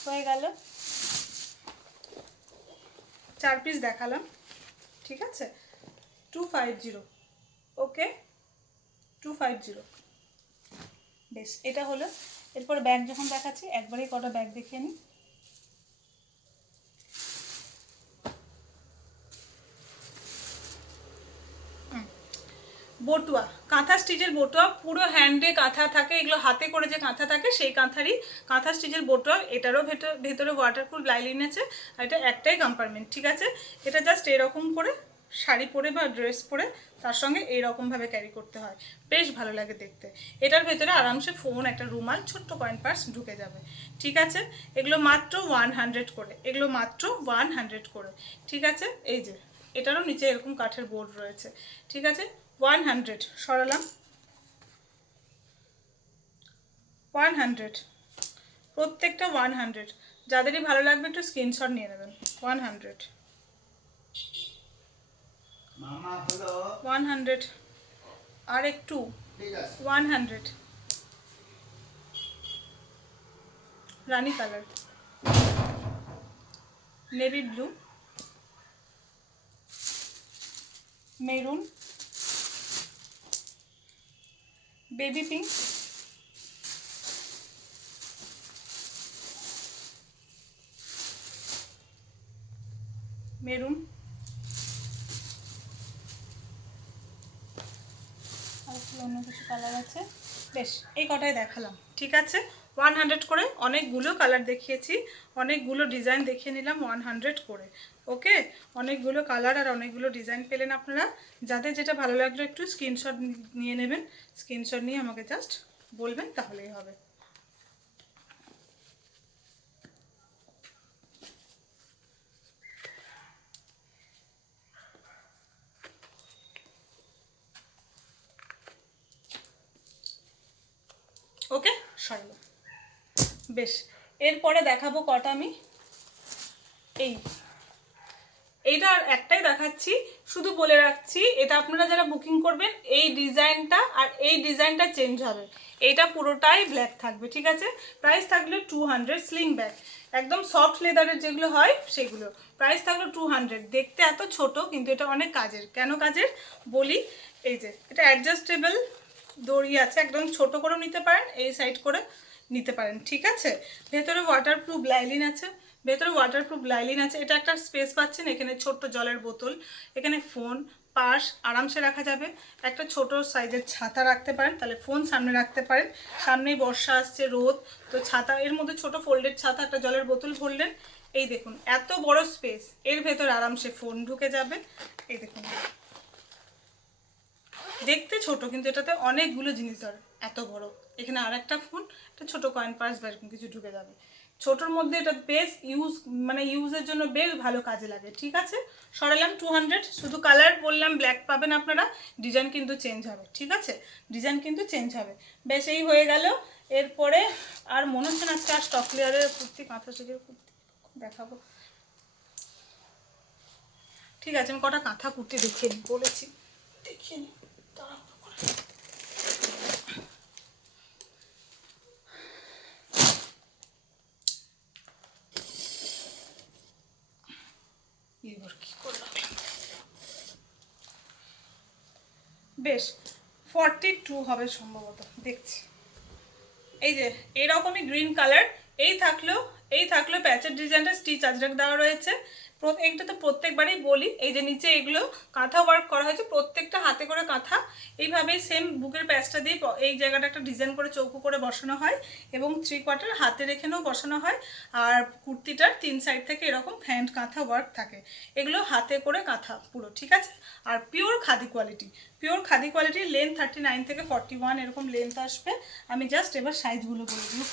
হয়ে গেল। 4 পিস দেখালাম, ঠিক আছে। 250, ওকে, 250। বেশ, এটা হলো। এরপর ব্যাগ যখন দেখাচ্ছি একবারেই কটা ব্যাগ দেখিয়ে নিই। বটুয়া, কাঁথা স্টিচের বটুয়া, পুরো হ্যান্ডে কাঁথা থাকে, এগুলো হাতে করে যে কাঁথা থাকে সেই কাঁথারই কাঁথা স্টিচের বটুয়া। এটারও ভেতরে ওয়াটারপ্রুফ লাইলিন আছে, আর এটা একটাই কম্পার্টমেন্ট, ঠিক আছে। এটা জাস্ট এরকম করে শাড়ি পরে বা ড্রেস পরে তার সঙ্গে এইরকমভাবে ক্যারি করতে হয়, বেশ ভালো লাগে দেখতে। এটার ভেতরে আরামসে ফোন, একটা রুমাল, ছোট্ট কয়েন পার্স ঢুকে যাবে, ঠিক আছে। এগুলো মাত্র 100 করে, এগুলো মাত্র 100 করে, ঠিক আছে। এই যে এটারও নিচে এরকম কাঠের বোর্ড রয়েছে, ঠিক আছে। 100 সরালাম, 100, প্রত্যেকটা 100। যাদেরই ভালো লাগবে একটু স্ক্রিনশট নিয়ে নেবেন। 100, 100, আর একটু 100, রানী colour, navy blue, maroon, baby pink, maroon, আর অন্য কিছু কালার আছে। বেশ, এই কটাই দেখালাম, ঠিক আছে। 100 করে, অনেকগুলো কালার দেখিয়েছি, অনেকগুলো ডিজাইন দেখিয়ে নিলাম 100 করে। ওকে, অনেকগুলো কালার আর অনেকগুলো ডিজাইন পেলেন আপনারা। যাদের যেটা ভালো লাগলো একটু স্ক্রিনশট নিয়ে নেবেন, স্ক্রিনশট নিয়ে আমাকে জাস্ট বলবেন, তাহলেই হবে। ওকে, সরল। বেশ, এরপরে দেখাবো কটা আমি। এইটা আর একটাই দেখাচ্ছি, শুধু বলে রাখছি, এটা আপনারা যারা বুকিং করবেন এই ডিজাইনটা আর এই ডিজাইনটা চেঞ্জ হবে, এটা পুরোটাই ব্ল্যাক থাকবে, ঠিক আছে। প্রাইস থাকলো 200, স্লিং ব্যাগ, একদম সফট লেদারের যেগুলো হয় সেগুলো। প্রাইস থাকলো 200। দেখতে এত ছোট, কিন্তু এটা অনেক কাজের। কেন কাজের বলি, এই যে এটা অ্যাডজাস্টেবল দড়ি আছে, একদম ছোট করেও নিতে পারেন, এই সাইড করে নিতে পারেন, ঠিক আছে। ভেতরে ওয়াটারপ্রুফ লাইলিন আছে, ভেতরে ওয়াটারপ্রুফ লাইলিন আছে। এটা একটা স্পেস পাচ্ছেন, এখানে ছোট্ট জলের বোতল, এখানে ফোন, পার্স আরামসে রাখা যাবে। একটা ছোট সাইজের ছাতা রাখতে পারেন, তাহলে ফোন সামনে রাখতে পারেন। সামনেই বর্ষা আসছে, রোদ, তো ছাতা, এর মধ্যে ছোট ফোল্ডেড ছাতা, একটা জলের বোতল ভরলেন। এই দেখুন এত বড় স্পেস, এর ভেতর আরামসে ফোন ঢুকে যাবে। এই দেখুন দেখতে ছোট কিন্তু এটাতে অনেকগুলো জিনিস ধরে, এত বড়। এখানে আর একটা ফোন, একটা ছোট কয়েন পার্স বা এরকম কিছু ঢুকে যাবে। ছোটোর মধ্যে এটা বেশ ইউজের জন্য বেশ ভালো কাজে লাগে। ঠিক আছে, সরালাম 200। শুধু কালার বললাম ব্ল্যাক পাবেন আপনারা, ডিজাইন কিন্তু চেঞ্জ হবে। ঠিক আছে, ডিজাইন কিন্তু চেঞ্জ হবে। বেশ, এই হয়ে গেল। এরপরে আর মনে হচ্ছে না আজকে আর স্টক ক্লিয়ারের কুর্তি, কাঁথা স্টিচের কুর্তি দেখাবো। ঠিক আছে, আমি কটা কাঁথা কুর্তি দেখিয়ে নিই, বলেছি দেখিয়ে নিই তাড়াহুড়ো করে। এবার কি করলাম, বেশ 42 হবে সম্ভবত, দেখছি। এই যে এইরকমই গ্রিন কালার, এই থাকলো প্যাচের ডিজাইনটা, স্টিচ আজরাক দেওয়া রয়েছে। এইটা তো প্রত্যেকবারই বলি, এই যে নিচে এগুলো কাঁথা ওয়ার্ক করা হয়েছে, প্রত্যেকটা হাতে করে কাঁথা। এইভাবেই সেম বুকের প্যাচটা দিয়ে এই জায়গাটা একটা ডিজাইন করে চৌকো করে বসানো হয়, এবং 3/4 হাতে রেখেও বসানো হয়। আর কুর্তিটার 3 সাইড থেকে এরকম হ্যান্ড কাঁথা ওয়ার্ক থাকে, এগুলো হাতে করে কাঁথা পুরো। ঠিক আছে, আর পিওর খাদি কোয়ালিটি, লেন্থ 39 থেকে 41 এরকম লেন্থ আসবে। আমি জাস্ট এবার সাইজগুলো বলে দিই।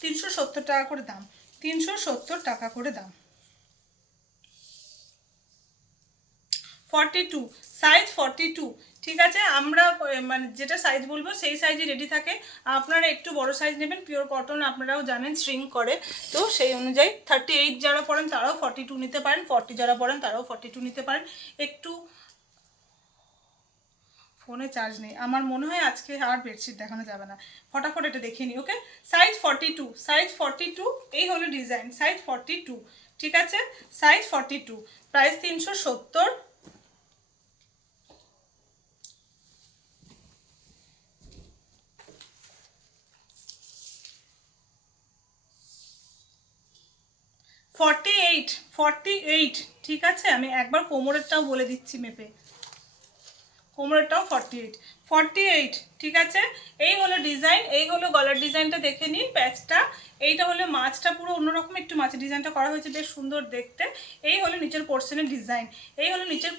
370 টাকা করে দাম, 370 টাকা করে দাম। 42 সাইজ 42। ঠিক আছে, আমরা মানে যেটা সাইজ বলবো সেই সাইজই রেডি থাকে। আপনারা একটু বড় সাইজ নেবেন, পিওর কটন আপনারাও জানেন শ্রিঙ্ক করে, তো সেই অনুযায়ী 38 যারা পড়েন তারাও 42 নিতে পারেন, 40 যারা পড়েন তারাও 42 নিতে পারেন। একটু ফোনে চার্জ নেই, আমার মনে হয় আজকে আর বেডশিট দেখানো যাবে না, ফটাফট এটা দেখিয়ে নিই। ওকে, সাইজ 42, এই হলো ডিজাইন, সাইজ 42। ঠিক আছে, সাইজ 42, প্রাইস 370। Forty eight. ঠিক আছে, আমি একবার কোমরেরটাও বলে দিচ্ছি মেপে, কোমরেরটাও 48। ঠিক আছে, এই হলো ডিজাইন, এই হলো গলার ডিজাইনটা দেখে নিন, প্যাচটা। এইটা হলো মাছটা পুরো অন্যরকম একটু মাছের ডিজাইনটা করা হয়েছে, বেশ সুন্দর দেখতে। এই হলো নিচের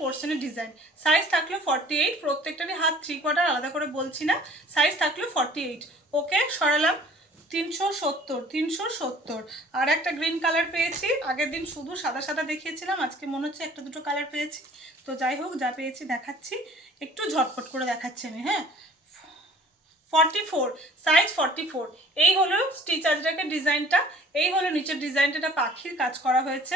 পোর্শনের ডিজাইন, সাইজ থাকলো 48। প্রত্যেকটারই হাত 3/4, আলাদা করে বলছি না, সাইজ থাকলো 48। ওকে, সরালাম 370। আর একটা গ্রিন কালার পেয়েছি, আগের দিন শুধু সাদা সাদা দেখিয়েছিলাম, আজকে মনে হচ্ছে একটা দুটো কালার পেয়েছি। তো যাই হোক, যা পেয়েছি দেখাচ্ছি, একটু ঝটপট করে দেখাচ্ছি আমি। হ্যাঁ, 44, সাইজ 44। এই হলো স্টিচ আজরাকের ডিজাইনটা, এই হলো নিচের ডিজাইনটা, এটা পাখির কাজ করা হয়েছে।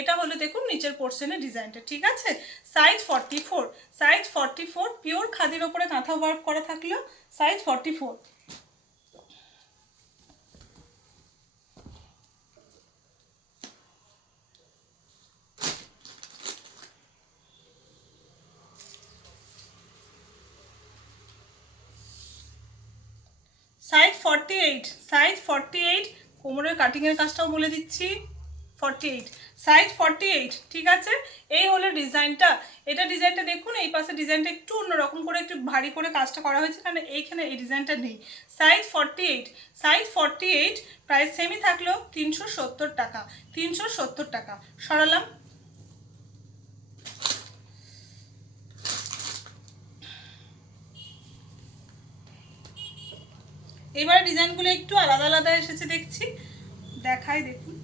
এটা হলো দেখুন নিচের পোর্শনের ডিজাইনটা। ঠিক আছে, সাইজ 44, পিওর খাদির ওপরে কাঁথা ওয়ার্ক করা থাকলো, সাইজ 44। সাইজ 48, কোমরের কাটিংয়ের কাজটাও বলে দিচ্ছি, 48, সাইজ 48। ঠিক আছে, এই হলো ডিজাইনটা। ডিজাইনটা দেখুন, এই পাশে ডিজাইনটা একটু অন্যরকম করে, একটু ভারী করে কাজটা করা হয়েছে, কারণ এইখানে এই ডিজাইনটা নেই। সাইজ 48, প্রাইস সেমই থাকলো 370 টাকা, 370 টাকা। সরালাম। এবার ডিজাইনগুলো একটু আলাদা আলাদা এসেছে দেখছি, দেখাই, দেখুন।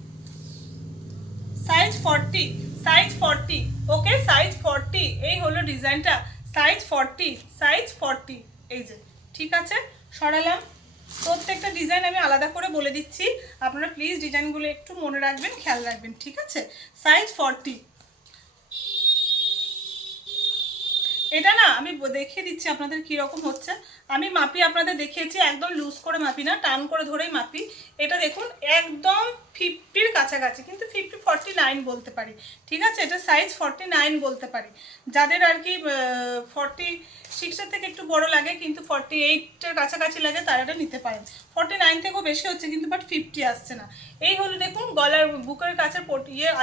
সাইজ 40, ওকে, সাইজ 40। এই হলো ডিজাইনটা, সাইজ 40, এই যে। ঠিক আছে, সরালাম। প্রত্যেকটা ডিজাইন আমি আলাদা করে বলে দিচ্ছি, আপনারা প্লিজ ডিজাইনগুলো একটু মনে রাখবেন, খেয়াল রাখবেন। ঠিক আছে, সাইজ 40। এটা না আমি দেখিয়ে দিচ্ছি আপনাদের কীরকম হচ্ছে। আমি মাপি আপনাদের দেখিয়েছি, একদম লুজ করে মাপি না, টান করে ধরেই মাপি। এটা দেখুন একদম 50-র কাছাকাছি, কিন্তু 49 বলতে পারি। ঠিক আছে, এটা সাইজ 49 বলতে পারি। যাদের আর কি 46-এর থেকে একটু বড় লাগে কিন্তু 48-এর কাছাকাছি লাগে, তারা এটা নিতে পারেন। 49 থেকেও বেশি হচ্ছে কিন্তু, বাট 50 আসছে না। এই হলো দেখুন গলার বুকের কাছে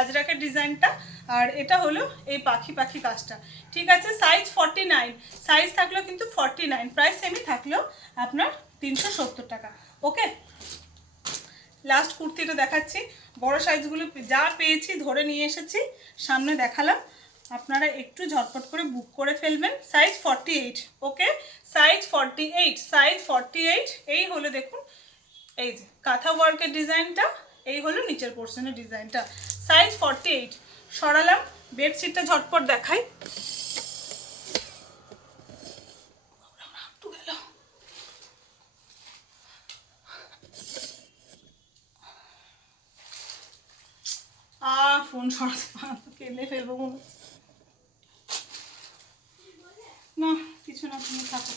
আজরাকের ডিজাইনটা, আর এটা হলো এই পাখি কাজটা। ঠিক আছে, সাইজ 49, সাইজ থাকলো কিন্তু 49, প্রাইস সেমই থাকলো আপনার 370 টাকা। ওকে, লাস্ট কুর্তিটা দেখাচ্ছি। বড় সাইজগুলো যা পেয়েছি ধরে নিয়ে এসেছি, সামনে দেখালাম। আপনারা একটু ঝটপট করে বুক করে ফেলবেন। সাইজ 48, ওকে, সাইজ 48, সাইজ 48। এই হলো দেখুন, এই যে কাঁথা ওয়ার্কের ডিজাইনটা, এই হলো নিচের পোর্শনের ডিজাইনটা, সাইজ 48। সরালাম, বেডশিটটা ঝটপট দেখাই। ফোন সরাতে কেঁদে ফেলবো মনে না, কিছু না, তুমি থাকো।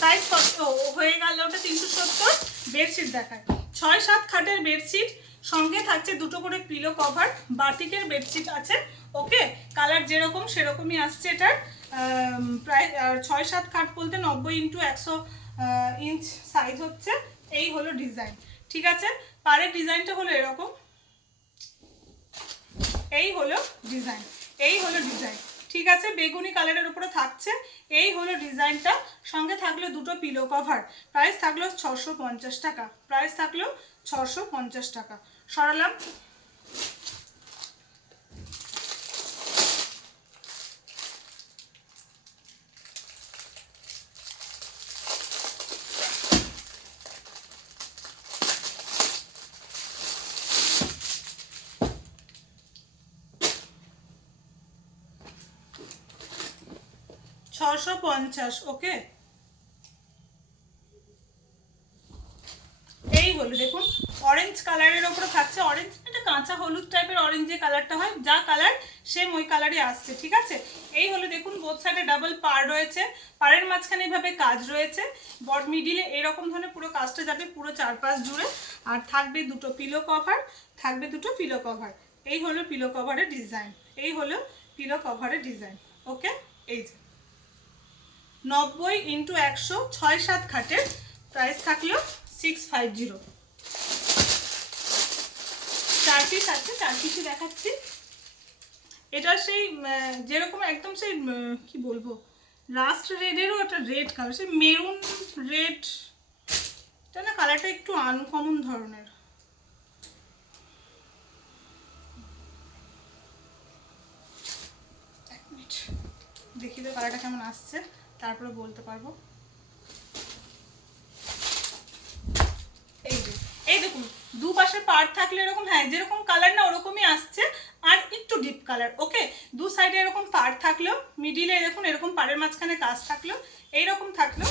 সাইজ কত হয়ে গেল? ওটা 370। বেডশিট দেখায়, 6-7 খাটের বেডশিট, সঙ্গে থাকছে দুটো করে পিলো কভার, বাটিকের বেডশিট আছে, ওকে। কালার যেরকম সেরকমই আসছে এটার। প্রায় 6-7 খাট বলতে 90x100 ইঞ্চ সাইজ হচ্ছে। এই হলো ডিজাইন, ঠিক আছে। পাড়ের ডিজাইনটা হলো এরকম, এই হলো ডিজাইন, এই হলো ডিজাইন, ঠিক আছে। বেগুনি কালারের উপরে থাকছে, এই হলো ডিজাইনটা। সঙ্গে থাকলো দুটো পিলো কভার, প্রাইস থাকলো 650 টাকা, প্রাইস থাকলো 650 টাকা। সরালাম, $650, ওকে। এই হলো দেখুন, অরেঞ্জ কালারের ওপরে থাকছে, অরেঞ্জ এটা কাঁচা হলুদ টাইপের অরেঞ্জ যে কালারটা হয়, যা কালার সেম ওই কালারই আসছে, ঠিক আছে। এই হলো দেখুন, বোথ সাইডে ডাবল পার রয়েছে, পাড়ের মাঝখানে এইভাবে কাজ রয়েছে, বড মিডিলে এরকম ধরনের পুরো কাজটা যাবে পুরো চারপাশ জুড়ে। আর থাকবে দুটো পিলো কভার, থাকবে দুটো পিলো কভার। এই হলো পিলো কভারের ডিজাইন, এই হলো পিলো কভারের ডিজাইন, ওকে। এই যে 90x100 6-7 খাটের, প্রাইস থাকলো 650। 4 পিস আছে, 4 পিসই দেখাচ্ছি। এটা সেই যেরকম একদম সেই কি বলবো, লাস্ট রেডেরও একটা রেড কালার, সেই মেরুন রেড, এটা না কালারটা একটু আনকমন ধরনের। এক মিনিট দেখি তো কালারটা কেমন আসছে, তারপরে বলতে পারবো। এই দেখুন, দুপাশে পাড় থাকলে এরকম, হ্যাঁ যেরকম কালার না ওরকমই আসছে, আর একটু ডিপ কালার, ওকে। দু সাইডে এরকম পাড় থাকলো, মিডিলে দেখুন এরকম পাড়ের মাঝখানে কাজ থাকলো, এইরকম থাকলো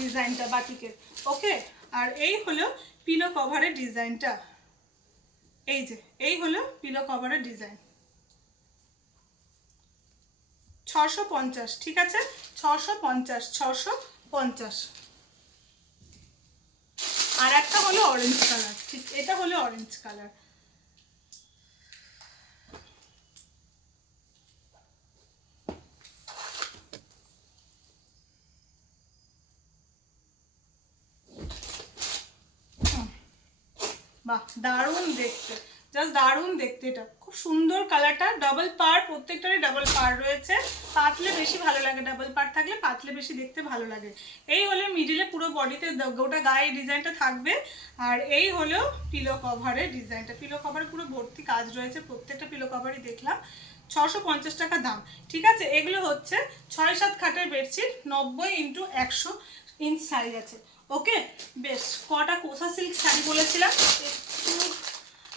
ডিজাইনটা বাটিকের, ওকে। আর এই হলো পিলো কভারের ডিজাইনটা, এই যে এই হলো পিলো কভারের ডিজাইন। 650, ঠিক আছে, 650, 650। আর একটা হলো অরেঞ্জ কালার, ঠিক, এটা হলো অরেঞ্জ কালার। বাহ, দারুণ দেখতে, জাস্ট দারুণ দেখতে, এটা খুব সুন্দর কালারটা। ডাবল পার, প্রত্যেকটারই ডাবল পার রয়েছে, পাতলে বেশি ভালো লাগে, ডাবল পার থাকলে পাতলে বেশি দেখতে ভালো লাগে। এই হলো মিডিলে পুরো বডিতে গোটা গায়ে ডিজাইনটা থাকবে। আর এই হলো পিলো কভারের ডিজাইনটা, পিলো কভারে পুরো ভর্তি কাজ রয়েছে, প্রত্যেকটা পিলো কভারই দেখলাম। 650 টাকা দাম, ঠিক আছে। এগুলো হচ্ছে 6-7 খাটের বেডশিট, 90x100 ইঞ্চ সাইজ আছে, ওকে। বেশ, কটা কোসা সিল্ক শাড়ি বলেছিলাম,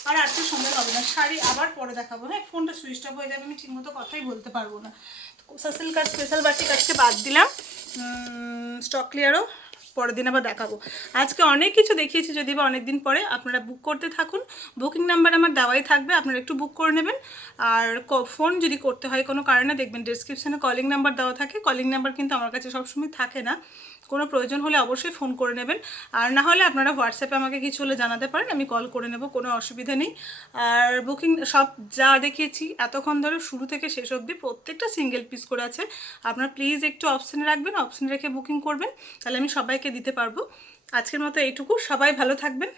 আর আজকে সময় হবে না, শাড়ি আবার পরে দেখাবো, হ্যাঁ। ফোনটা সুইচ অফ হয়ে যাবে, আমি ঠিকমতো কথাই বলতে পারবো না। কোসা সিল্ক আর স্পেশাল বাটিক আজকে বাদ দিলাম, স্টক ক্লিয়ারও পরের দিন আবার দেখাবো। আজকে অনেক কিছু দেখিয়েছি, যদি বা অনেক দিন পরে। আপনারা বুক করতে থাকুন, বুকিং নাম্বার আমার দেওয়াই থাকবে, আপনারা একটু বুক করে নেবেন। আর ফোন যদি করতে হয় কোনো কারণে, দেখবেন ডেসক্রিপশানে কলিং নাম্বার দেওয়া থাকে, কলিং নাম্বার কিন্তু আমার কাছে সবসময় থাকে না, কোনো প্রয়োজন হলে অবশ্যই ফোন করে নেবেন। আর না হলে আপনারা হোয়াটসঅ্যাপে আমাকে কিছু হলে জানাতে পারেন, আমি কল করে নেব, কোনো অসুবিধা নেই। আর বুকিং সব যা দেখিয়েছি এতক্ষণ ধরে শুরু থেকে শেষ অবধি প্রত্যেকটা সিঙ্গেল পিস করে আছে, আপনারা প্লিজ একটু অপশানে রাখবেন, অপশানে রেখে বুকিং করবেন, তাহলে আমি সবাইকে দিতে পারবো। আজকের মতো এইটুকু, সবাই ভালো থাকবেন।